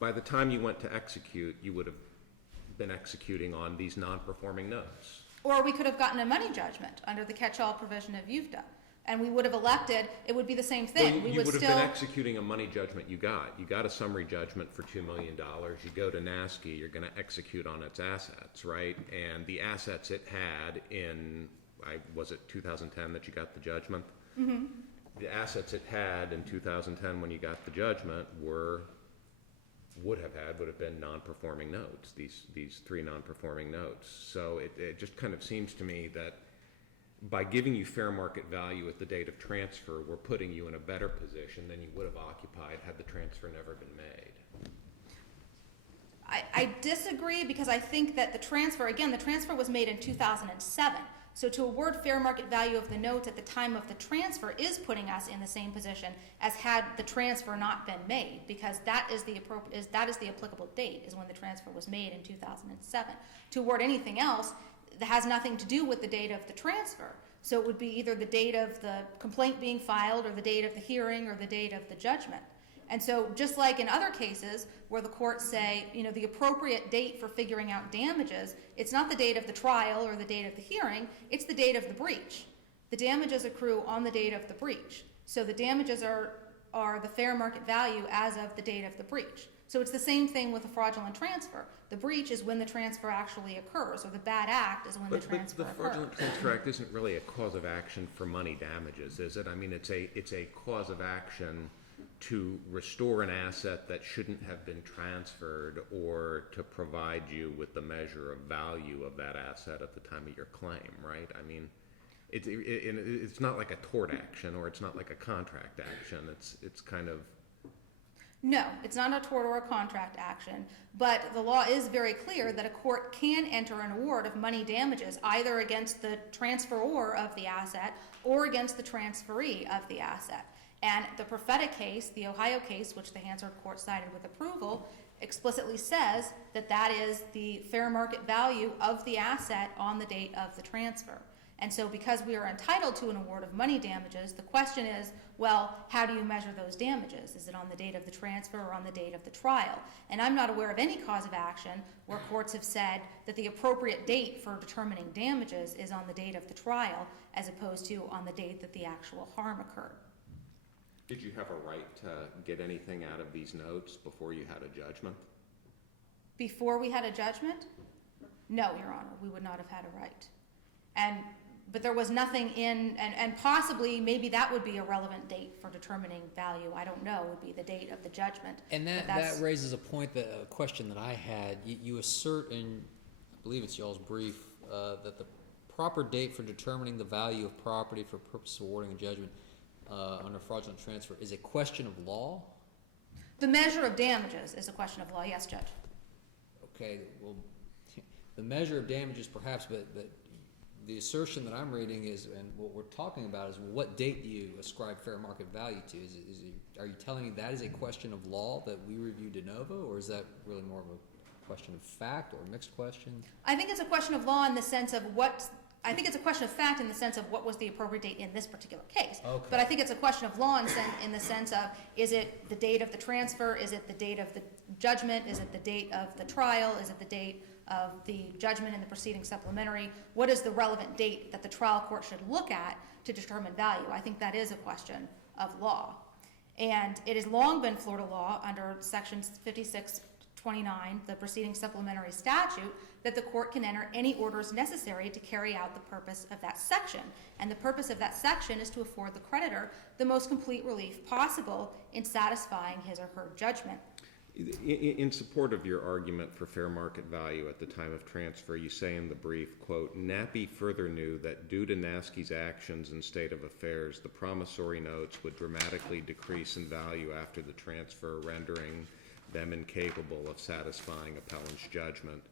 By the time you went to execute, you would have been executing on these non-performing notes. Or we could have gotten a money judgment under the catch-all provision of UFTA. And we would have elected, it would be the same thing. Well, you would have been executing a money judgment you got. You got a summary judgment for $2 million. You go to Nasky, you're going to execute on its assets, right? And the assets it had in, was it 2010 that you got the judgment? Mm-hmm. The assets it had in 2010 when you got the judgment would have been non-performing notes, these three non-performing notes. So it just kind of seems to me that by giving you fair market value at the date of transfer, we're putting you in a better position than you would have occupied had the transfer never been made. I disagree because I think that the transfer was made in 2007. So to award fair market value of the notes at the time of the transfer is putting us in the same position as had the transfer not been made, because that is the applicable date, is when the transfer was made in 2007. To award anything else that has nothing to do with the date of the transfer. So it would be either the date of the complaint being filed or the date of the hearing or the date of the judgment. And so just like in other cases where the courts say, the appropriate date for figuring out damages, it's not the date of the trial or the date of the hearing, it's the date of the breach. The damages accrue on the date of the breach. So the damages are the fair market value as of the date of the breach. So it's the same thing with a fraudulent transfer. The breach is when the transfer actually occurs, or the bad act is when the transfer occurs. But the Fraudulent Transfer Act isn't really a cause of action for money damages, is it? I mean, it's a cause of action to restore an asset that shouldn't have been transferred, or to provide you with the measure of value of that asset at the time of your claim, right? I mean, it's not like a tort action, or it's not like a contract action. It's kind of... No, it's not a tort or a contract action, but the law is very clear that a court can enter an award of money damages either against the transferor of the asset or against the transferee of the asset. And the Profeta case, the Ohio case, which the Hansard Court cited with approval, explicitly says that is the fair market value of the asset on the date of the transfer. And so because we are entitled to an award of money damages, the question is, well, how do you measure those damages? Is it on the date of the transfer or on the date of the trial? And I'm not aware of any cause of action where courts have said that the appropriate date for determining damages is on the date of the trial as opposed to on the date that the actual harm occurred. Did you have a right to get anything out of these notes before you had a judgment? Before we had a judgment? No, Your Honor, we would not have had a right. And but there was nothing in, and possibly, maybe that would be a relevant date for determining value, I don't know, would be the date of the judgment. And But that that's- raises a point, a question that I had. You assert in, I believe it's y'all's brief, that the proper date for determining the value of property for purpose of awarding a judgment under fraudulent transfer is a question of law? The measure of damages is a question of law, yes, Judge. Okay, well, the measure of damages perhaps, but the assertion that I'm reading is, and what we're talking about is, what date do you ascribe fair market value to? Are you telling me that is a question of law that we review de novo, or is that really more of a question of fact or a mixed question? I think it's a question of law in the sense of I think it's a question of fact in the sense of what was the appropriate date in this particular case. Okay. But I think it's a question of law in the sense of, is it the date of the transfer? Is it the date of the judgment? Is it the date of the trial? Is it the date of the judgment in the proceeding supplementary? What is the relevant date that the trial court should look at to determine value? I think that is a question of law. And it has long been Florida law under Section 5629, the proceeding supplementary statute, that the court can enter any orders necessary to carry out the purpose of that section. And the purpose of that section is to afford the creditor the most complete relief possible in satisfying his or her judgment. In support of your argument for fair market value at the time of transfer, you say in the brief, quote, "Nappy further knew that due to Nasky's actions and state of affairs, the promissory notes would dramatically decrease in value after the transfer, rendering them incapable of satisfying appellant's judgment."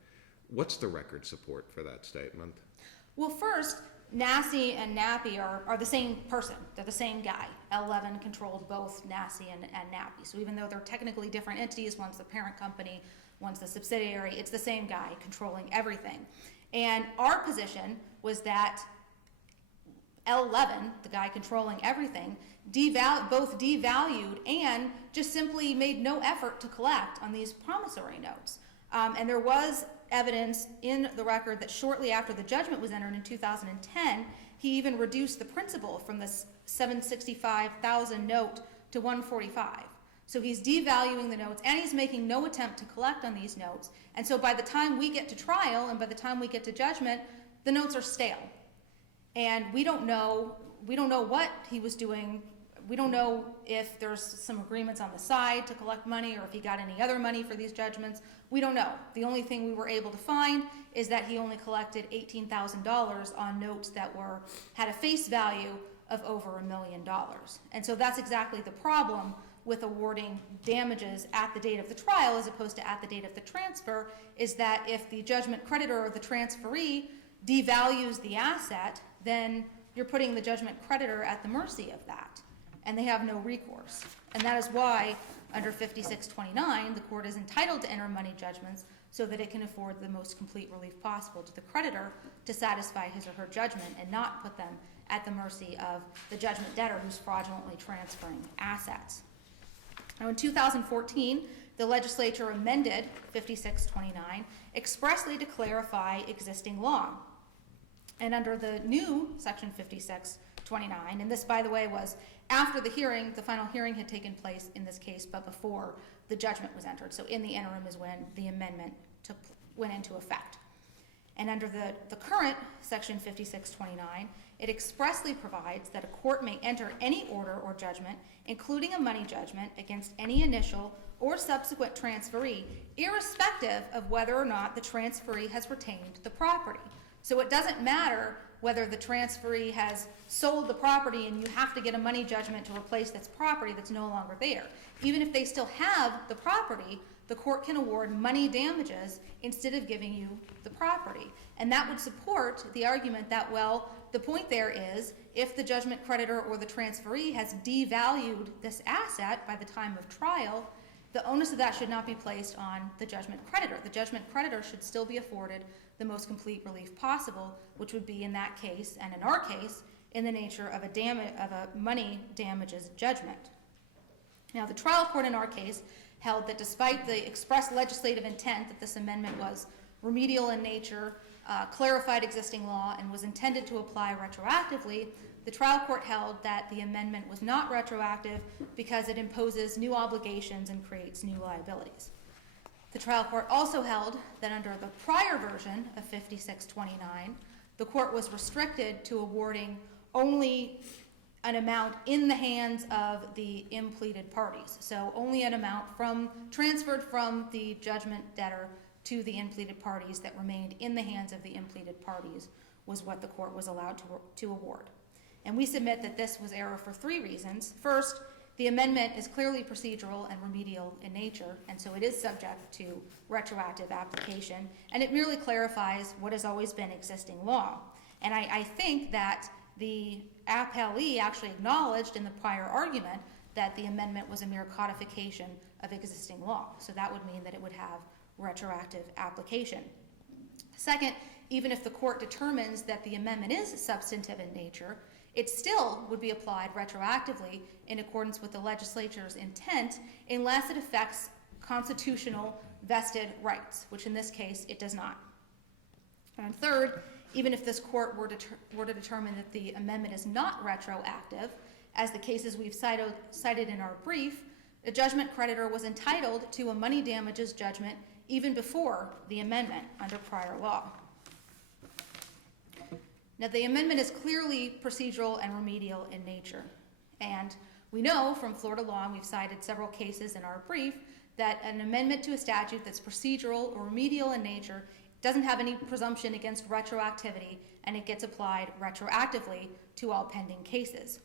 What's the record support for that statement? Well, first, Nassie and Nappy are the same person. They're the same guy. L11 controlled both Nassie and Nappy. So even though they're technically different entities, one's the parent company, one's the subsidiary, it's the same guy controlling everything. And our position was that L11, the guy controlling everything, both devalued and just simply made no effort to collect on these promissory notes. And there was evidence in the record that shortly after the judgment was entered in 2010, he even reduced the principal from the $765,000 note to $145,000. So he's devaluing the notes, and he's making no attempt to collect on these notes. And so by the time we get to trial and by the time we get to judgment, the notes are stale. And we don't know what he was doing. We don't know if there's some agreements on the side to collect money or if he got any other money for these judgments. We don't know. The only thing we were able to find is that he only collected $18,000 on notes that had a face value of over $1 million. And so that's exactly the problem with awarding damages at the date of the trial as opposed to at the date of the transfer, is that if the judgment creditor or the transferee devalues the asset, then you're putting the judgment creditor at the mercy of that, and they have no recourse. And that is why, under 5629, the court is entitled to enter money judgments so that it can afford the most complete relief possible to the creditor to satisfy his or her judgment and not put them at the mercy of the judgment debtor who's fraudulently transferring assets. Now, in 2014, the legislature amended 5629 expressly to clarify existing law. And under the new Section 5629, and this, by the way, was after the hearing, the final hearing had taken place in this case, but before the judgment was entered. So in the interim is when the amendment went into effect. And under the current Section 5629, it expressly provides that a court may enter any order or judgment, including a money judgment, against any initial or subsequent transferee, irrespective of whether or not the transferee has retained the property. So it doesn't matter whether the transferee has sold the property and you have to get a money judgment to replace this property that's no longer there. Even if they still have the property, the court can award money damages instead of giving you the property. And that would support the argument that, well, the point there is, if the judgment creditor or the transferee has devalued this asset by the time of trial, the onus of that should not be placed on the judgment creditor. The judgment creditor should still be afforded the most complete relief possible, which would be in that case, and in our case, in the nature of a money damages judgment. Now, the trial court in our case held that despite the express legislative intent that this amendment was remedial in nature, clarified existing law, and was intended to apply retroactively, the trial court held that the amendment was not retroactive because it imposes new obligations and creates new liabilities. The trial court also held that under the prior version of 5629, the court was restricted to awarding only an amount in the hands of the impleaded parties. So only an amount transferred from the judgment debtor to the impleaded parties that remained in the hands of the impleaded parties was what the court was allowed to award. And we submit that this was error for 3 reasons. First, the amendment is clearly procedural and remedial in nature, and so it is subject to retroactive application, and it merely clarifies what has always been existing law. And I think that the appellee actually acknowledged in the prior argument that the amendment was a mere codification of existing law. So that would mean that it would have retroactive application. Second, even if the court determines that the amendment is substantive in nature, it still would be applied retroactively in accordance with the legislature's intent unless it affects constitutional vested rights, which in this case it does not. And third, even if this court were to determine that the amendment is not retroactive, as the cases we've cited in our brief, the judgment creditor was entitled to a money damages judgment even before the amendment under prior law. Now, the amendment is clearly procedural and remedial in nature. And we know from Florida law, and we've cited several cases in our brief, that an amendment to a statute that's procedural or remedial in nature doesn't have any presumption against retroactivity, and it gets applied retroactively to all pending cases.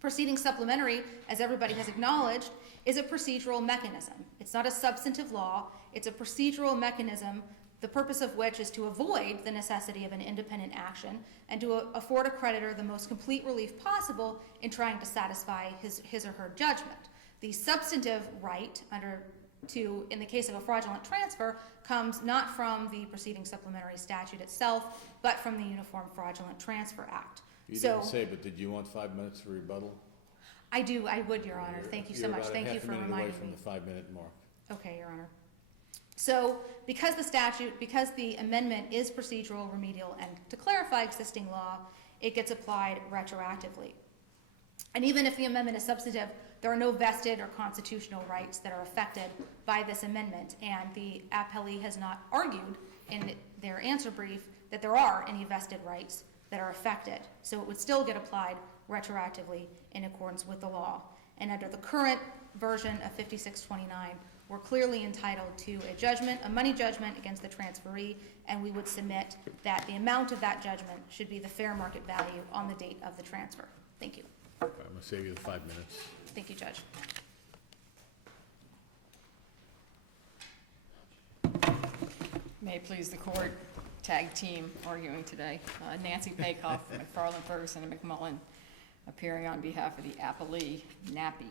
Proceeding supplementary, as everybody has acknowledged, is a procedural mechanism. It's not a substantive law, it's a procedural mechanism, the purpose of which is to avoid the necessity of an independent action and to afford a creditor the most complete relief possible in trying to satisfy his or her judgment. The substantive right in the case of a fraudulent transfer comes not from the proceeding supplementary statute itself, but from the Uniform Fraudulent Transfer Act. You didn't say, but did you want 5 minutes for rebuttal? I would, Your Honor. Thank you so much. Thank you for reminding me. You're about a half a minute away from the 5-minute mark. Okay, Your Honor. So because the amendment is procedural, remedial, and to clarify existing law, it gets applied retroactively. And even if the amendment is substantive, there are no vested or constitutional rights that are affected by this amendment, and the appellee has not argued in their answer brief that there are any vested rights that are affected. So it would still get applied retroactively in accordance with the law. And under the current version of 5629, we're clearly entitled to a money judgment against the transferee, and we would submit that the amount of that judgment should be the fair market value on the date of the transfer. Thank you. I'm going to save you the 5 minutes. Thank you, Judge. May it please the court, tag team arguing today. Nancy Paycoff, McFarland, Ferguson, and McMullen appearing on behalf of the appellee, NAPI.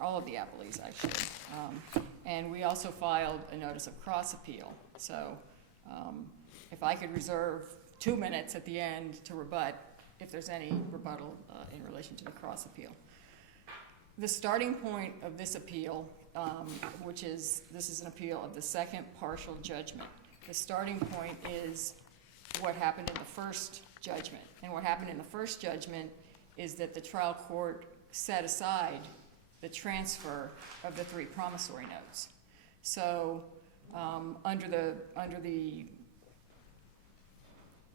All of the appellees, actually. And we also filed a notice of cross appeal. So if I could reserve 2 minutes at the end to rebut, if there's any rebuttal in relation to the cross appeal. The starting point of this appeal, this is an appeal of the second partial judgment. The starting point is what happened in the first judgment. And what happened in the first judgment is that the trial court set aside the transfer of the 3 promissory notes. So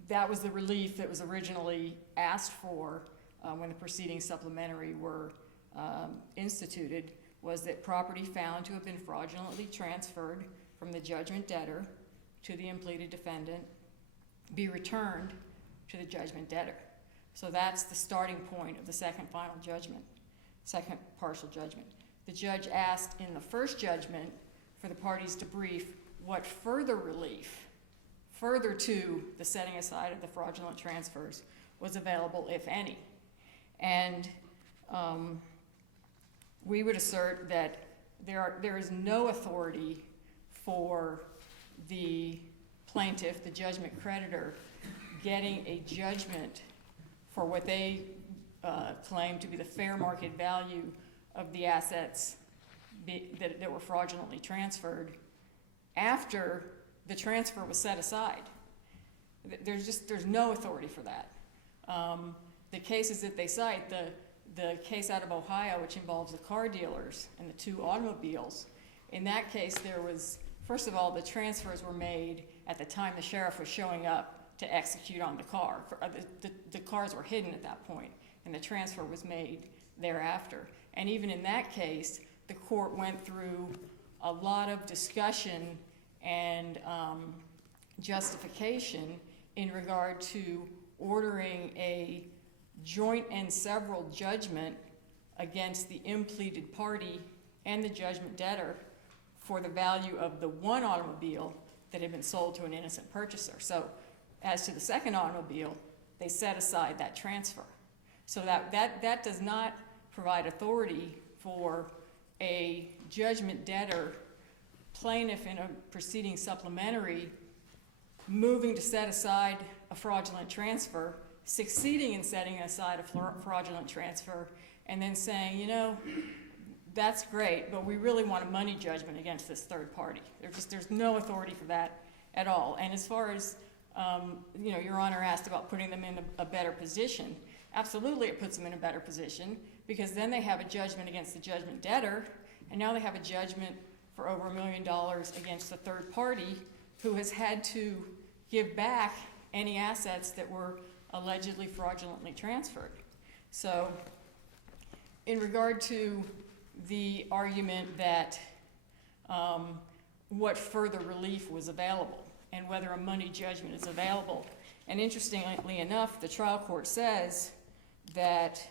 that was the relief that was originally asked for when the proceedings supplementary were instituted, was that property found to have been fraudulently transferred from the judgment debtor to the impleaded defendant be returned to the judgment debtor. So that's the starting point of the second final judgment, second partial judgment. The judge asked in the first judgment for the parties to brief what further relief, further to the setting aside of the fraudulent transfers, was available, if any. And we would assert that there is no authority for the plaintiff, the judgment creditor, getting a judgment for what they claim to be the fair market value of the assets that were fraudulently transferred after the transfer was set aside. There's no authority for that. The cases that they cite, the case out of Ohio, which involves the car dealers and the 2 automobiles, in that case there was, first of all, the transfers were made at the time the sheriff was showing up to execute on the car. The cars were hidden at that point, and the transfer was made thereafter. And even in that case, the court went through a lot of discussion and justification in regard to ordering a joint and several judgment against the impleaded party and the judgment debtor for the value of the one automobile that had been sold to an innocent purchaser. So as to the second automobile, they set aside that transfer. So that does not provide authority for a judgment debtor plaintiff in a proceeding supplementary moving to set aside a fraudulent transfer, succeeding in setting aside a fraudulent transfer, and then saying, you know, that's great, but we really want a money judgment against this third party. There's no authority for that at all. And as far as, you know, Your Honor asked about putting them in a better position, absolutely it puts them in a better position, because then they have a judgment against the judgment debtor, and now they have a judgment for over $1 million against the third party who has had to give back any assets that were allegedly fraudulently transferred. So in regard to the argument that what further relief was available and whether a money judgment is available, and interestingly enough, the trial court says that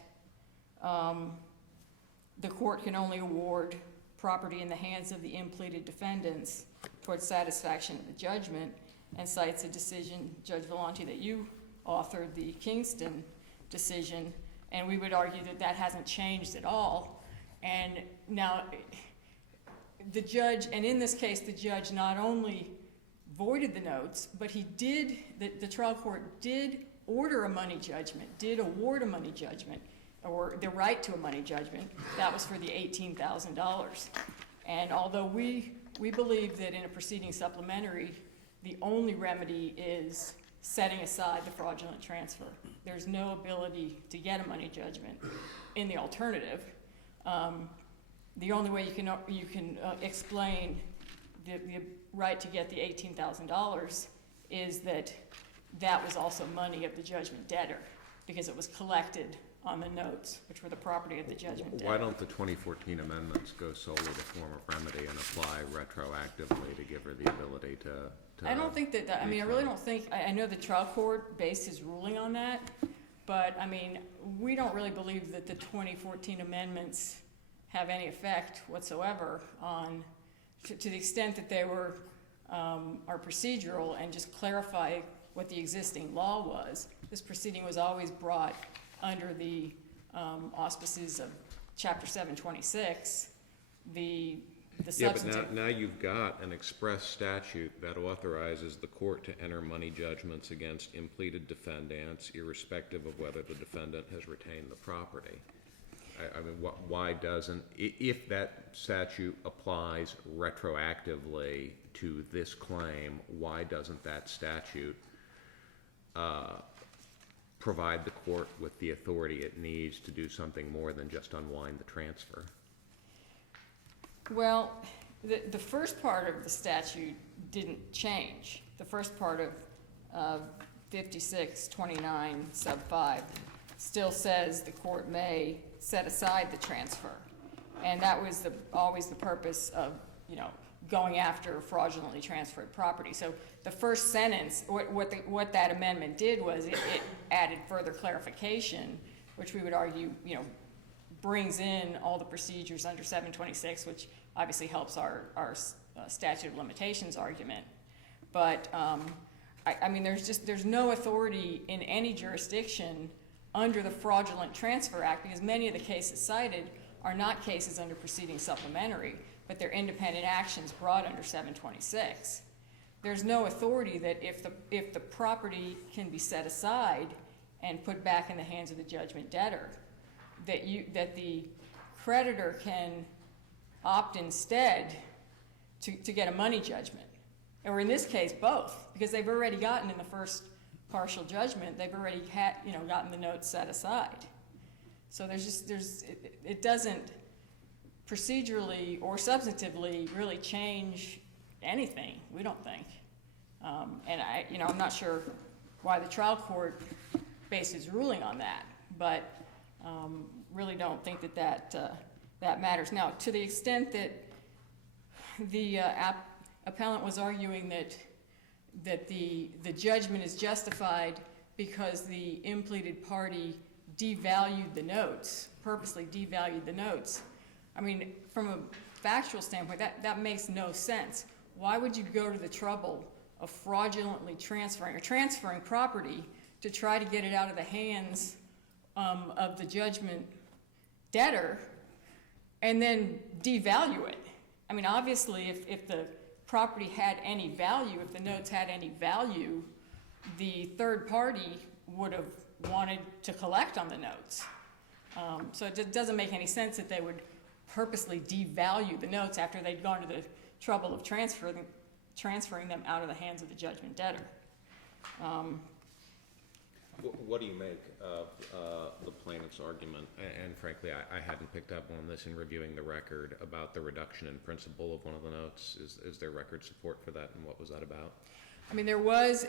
the court can only award property in the hands of the impleaded defendants towards satisfaction of the judgment, and cites a decision, Judge Volonte, that you authored, the Kingston decision, and we would argue that that hasn't changed at all. And now the judge, and in this case the judge not only voided the notes, but he did, the trial court did order a money judgment, did award a money judgment, or the right to a money judgment. That was for the $18,000. And although we believe that in a proceeding supplementary, the only remedy is setting aside the fraudulent transfer. There's no ability to get a money judgment in the alternative. The only way you can explain the right to get the $18,000 is that that was also money of the judgment debtor, because it was collected on the notes, which were the property of the judgment debtor. Why don't the 2014 amendments go solely to form a remedy and apply retroactively to give her the ability to I don't think that, I mean, I really don't think, I know the trial court based his ruling on that, but I mean, we don't really believe that the 2014 amendments have any effect whatsoever on, to the extent that they were, are procedural and just clarify what the existing law was. This proceeding was always brought under the auspices of Chapter 726, the Yeah, substantive. but now you've got an express statute that authorizes the court to enter money judgments against impleaded defendants, irrespective of whether the defendant has retained the property. I mean, why doesn't, if that statute applies retroactively to this claim, why doesn't that statute provide the court with the authority it needs to do something more than just unwind the transfer? Well, the first part of the statute didn't change. The first part of 5629 sub 5 still says the court may set aside the transfer. And that was always the purpose of, you know, going after fraudulently transferred property. So the first sentence, what that amendment did was it added further clarification, which we would argue, you know, brings in all the procedures under 726, which obviously helps our statute of limitations argument. But I mean, there's no authority in any jurisdiction under the Fraudulent Transfer Act, because many of the cases cited are not cases under proceeding supplementary, but they're independent actions brought under 726. There's no authority that if the property can be set aside and put back in the hands of the judgment debtor, that the creditor can opt instead to get a money judgment. Or in this case, both, because they've already gotten in the first partial judgment, they've already gotten the notes set aside. So it doesn't procedurally or substantively really change anything, we don't think. And I'm not sure why the trial court based its ruling on that, but really don't think that matters. Now, to the extent that the appellant was arguing that the judgment is justified because the impleaded party devalued the notes, purposely devalued the notes. I mean, from a factual standpoint, that makes no sense. Why would you go to the trouble of fraudulently transferring property to try to get it out of the hands of the judgment debtor and then devalue it? I mean, obviously, if the property had any value, if the notes had any value, the third party would have wanted to collect on the notes. So it doesn't make any sense that they would purposely devalue the notes after they'd gone to the trouble of transferring them out of the hands of the judgment debtor. What do you make of the plaintiff's argument? And frankly, I hadn't picked up on this in reviewing the record about the reduction in principal of one of the notes. Is there record support for that, and what was that about? I mean, there was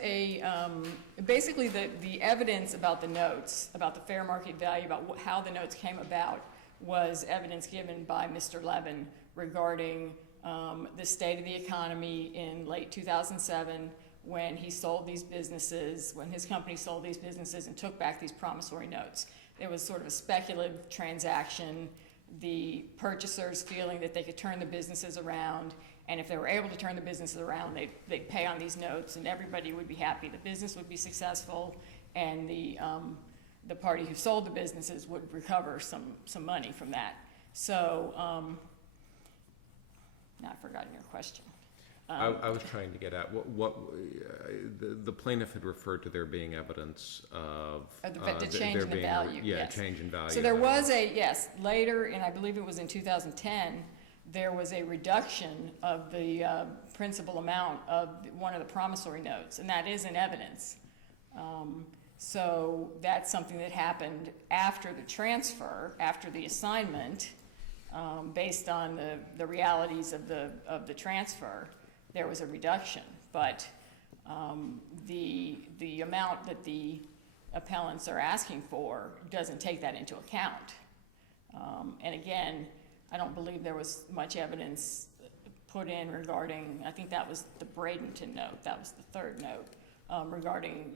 basically the evidence about the notes, about the fair market value, about how the notes came about, was evidence given by Mr. Levin regarding the state of the economy in late 2007 when he sold these businesses, when his company sold these businesses and took back these promissory notes. It was sort of a speculative transaction, the purchasers feeling that they could turn the businesses around, and if they were able to turn the businesses around, they'd pay on these notes and everybody would be happy. The business would be successful, and the party who sold the businesses would recover some money from that. So, now I've forgotten your question. I was trying to get at the plaintiff had referred to there being evidence of the change in the value. Yes. Change in value. So there was later, and I believe it was in 2010, there was a reduction of the principal amount of one of the promissory notes, and that is in evidence. So that's something that happened after the transfer, after the assignment, based on the realities of the transfer. There was a reduction, but the amount that the appellants are asking for doesn't take that into account. And again, I don't believe there was much evidence put in regarding, I think that was the Bradenton note, that was the third note, regarding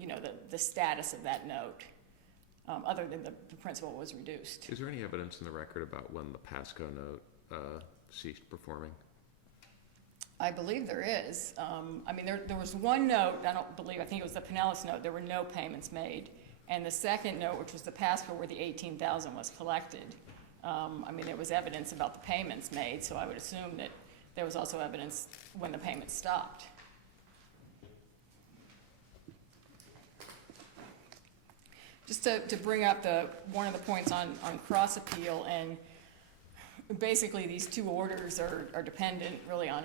the status of that note, other than the principal was reduced. Is there any evidence in the record about when the Pasco note ceased performing? I believe there is. I mean, there was one note, I think it was the Pinellas note, there were no payments made. And the second note, which was the Pasco, where the $18,000 was collected, I mean, there was evidence about the payments made, so I would assume that there was also evidence when the payments stopped. Just to bring up one of the points on cross appeal, and basically these two orders are dependent really on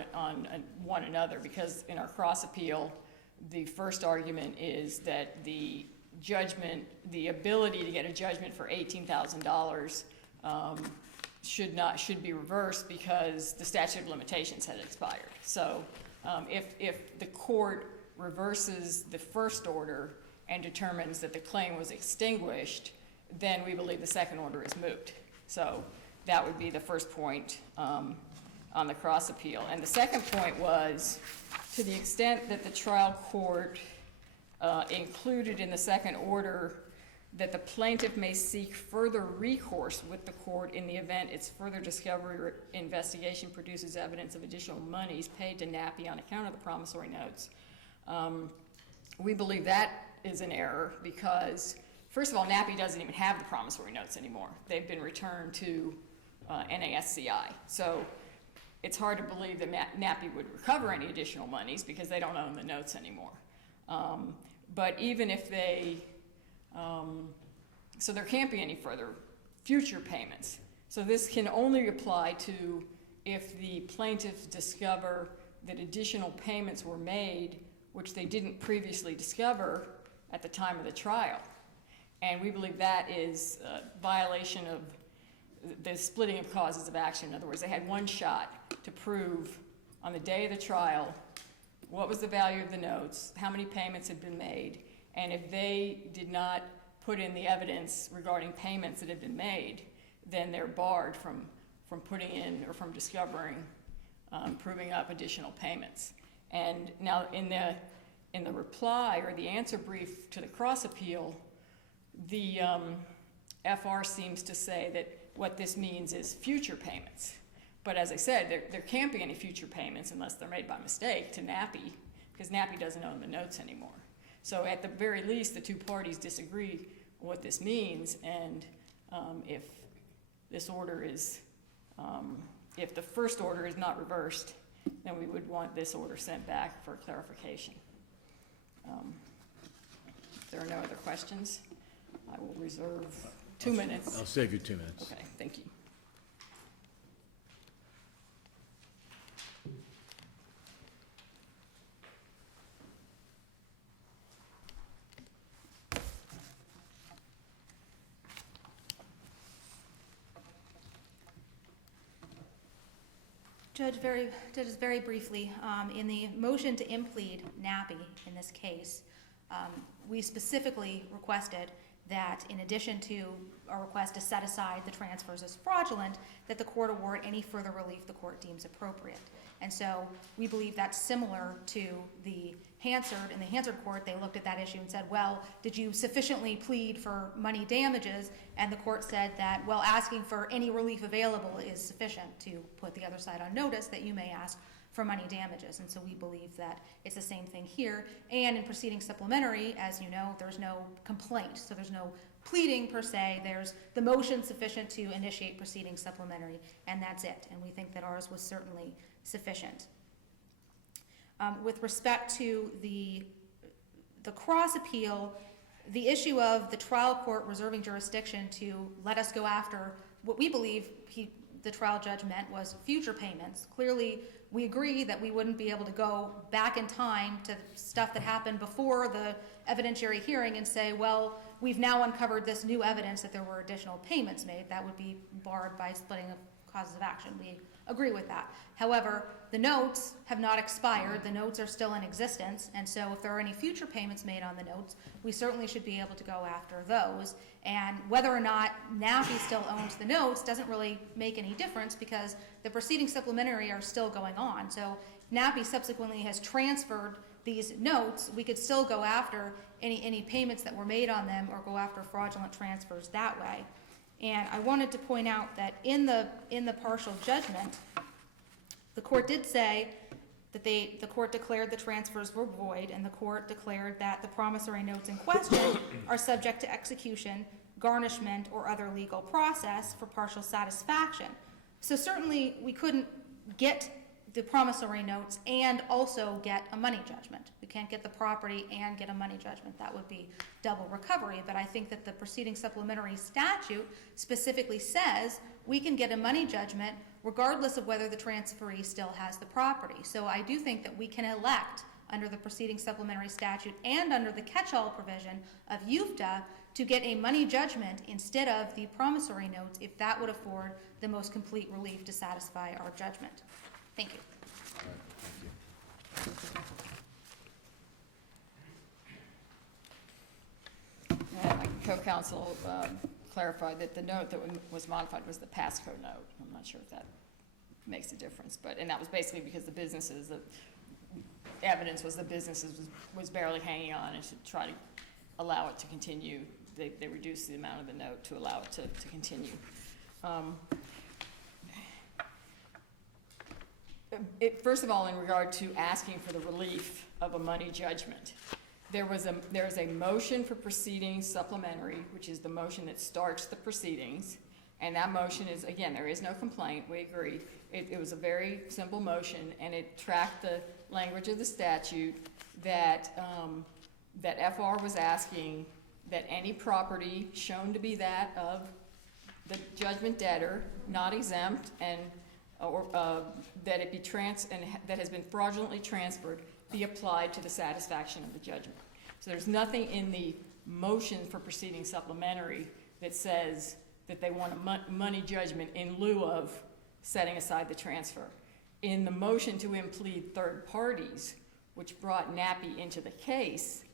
one another, because in our cross appeal, the first argument is that the judgment, the ability to get a judgment for $18,000 should be reversed because the statute of limitations had expired. So if the court reverses the first order and determines that the claim was extinguished, then we believe the second order is moot. So that would be the first point on the cross appeal. And the second point was, to the extent that the trial court included in the second order that the plaintiff may seek further recourse with the court in the event its further discovery or investigation produces evidence of additional monies paid to NAPI on account of the promissory notes. We believe that is an error because, first of all, NAPI doesn't even have the promissory notes anymore. They've been returned to NASCI. So it's hard to believe that NAPI would recover any additional monies because they don't own the notes anymore. But even if they, so there can't be any further future payments. So this can only apply to if the plaintiffs discover that additional payments were made which they didn't previously discover at the time of the trial. And we believe that is a violation of the splitting of causes of action. In other words, they had one shot to prove on the day of the trial what was the value of the notes, how many payments had been made, And if they did not put in the evidence regarding payments that have been made, then they're barred from putting in or from discovering, proving up additional payments. And now in the reply or the answer brief to the cross appeal, the FR seems to say that what this means is future payments. But as I said, there can't be any future payments unless they're made by mistake to NAPI, because NAPI doesn't own the notes anymore. So at the very least, the two parties disagree what this means, and if this order is, if the first order is not reversed, then we would want this order sent back for clarification. If there are no other questions, I will reserve 2 minutes. I'll save you 2 minutes. Okay, thank you. Judges, very briefly, in the motion to implead NAPI in this case, we specifically requested that in addition to our request to set aside the transfers as fraudulent, that the court award any further relief the court deems appropriate. And so we believe that's similar to the Hansard. In the Hansard court, they looked at that issue and said, well, did you sufficiently plead for money damages? And the court said that, well, asking for any relief available is sufficient to put the other side on notice that you may ask for money damages. And so we believe that it's the same thing here. And in proceeding supplementary, as you know, there's no complaint. So there's no pleading per se. There's the motion sufficient to initiate proceeding supplementary, and that's it. And we think that ours was certainly sufficient. With respect to the cross appeal, the issue of the trial court reserving jurisdiction to let us go after what we believe the trial judge meant was future payments. Clearly, we agree that we wouldn't be able to go back in time to stuff that happened before the evidentiary hearing and say, well, we've now uncovered this new evidence that there were additional payments made. That would be barred by splitting of causes of action. We agree with that. However, the notes have not expired. The notes are still in existence, and so if there are any future payments made on the notes, we certainly should be able to go after those. And whether or not NAPI still owns the notes doesn't really make any difference because the proceeding supplementary are still going on. So NAPI subsequently has transferred these notes. We could still go after any payments that were made on them or go after fraudulent transfers that way. And I wanted to point out that in the partial judgment, the court did say that the court declared the transfers were void, and the court declared that the promissory notes in question are subject to execution, garnishment, or other legal process for partial satisfaction. So certainly we couldn't get the promissory notes and also get a money judgment. We can't get the property and get a money judgment. That would be double recovery. But I think that the proceeding supplementary statute specifically says we can get a money judgment regardless of whether the transferee still has the property. So I do think that we can elect under the proceeding supplementary statute and under the catch-all provision of UFTA to get a money judgment instead of the promissory notes if that would afford the most complete relief to satisfy our judgment. Thank you. All right, thank you. And my co-counsel clarified that the note that was modified was the passcode note. I'm not sure if that makes a difference, and that was basically because the evidence was the businesses was barely hanging on, and to try to allow it to continue, they reduced the amount of the note to allow it to continue. First of all, in regard to asking for the relief of a money judgment, there is a motion for proceeding supplementary, which is the motion that starts the proceedings, and that motion is, again, there is no complaint, we agree. It was a very simple motion, and it tracked the language of the statute that FR was asking that any property shown to be that of the judgment debtor, not exempt, and or that it be that has been fraudulently transferred, be applied to the satisfaction of the judgment. So there's nothing in the motion for proceeding supplementary that says that they want a money judgment in lieu of setting aside the transfer. In the motion to implead third parties, which brought NAPI into the case,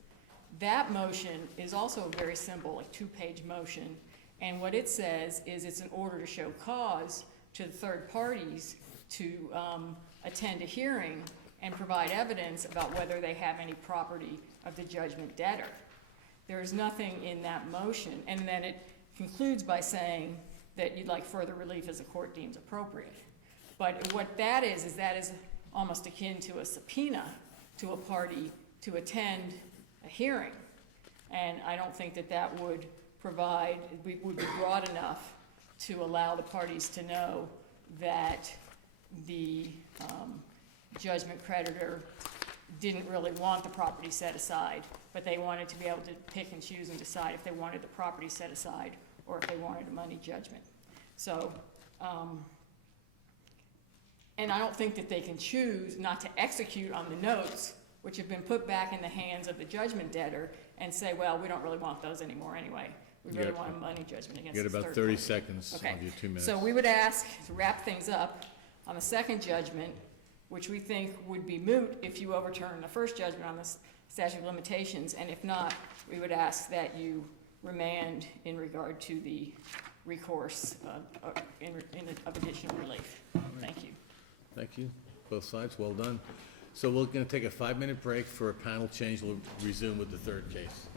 That motion is also very simple, like two-page motion, and what it says is it's an order to show cause to the third parties to attend a hearing and provide evidence about whether they have any property of the judgment debtor. There is nothing in that motion, and then it concludes by saying that you'd like further relief as the court deems appropriate. But what that is almost akin to a subpoena to a party to attend a hearing. And I don't think that that would would be broad enough to allow the parties to know that the judgment creditor didn't really want the property set aside, but they wanted to be able to pick and choose and decide if they wanted the property set aside or if they wanted a money judgment. So, and I don't think that they can choose not to execute on the notes, which have been put back in the hands of the judgment debtor, and say, well, we don't really want those anymore anyway. We really want a money judgment against You this got third about 30 party. seconds Okay. of your 2 minutes. So we would ask to wrap things up on the second judgment, which we think would be moot if you overturn the first judgment on the statute of limitations, and if not, we would ask that you remand in regard to the recourse of additional relief. Thank you. Thank you, both sides, well done. So we're gonna take a 5-minute break for a panel change. We'll resume with the third case.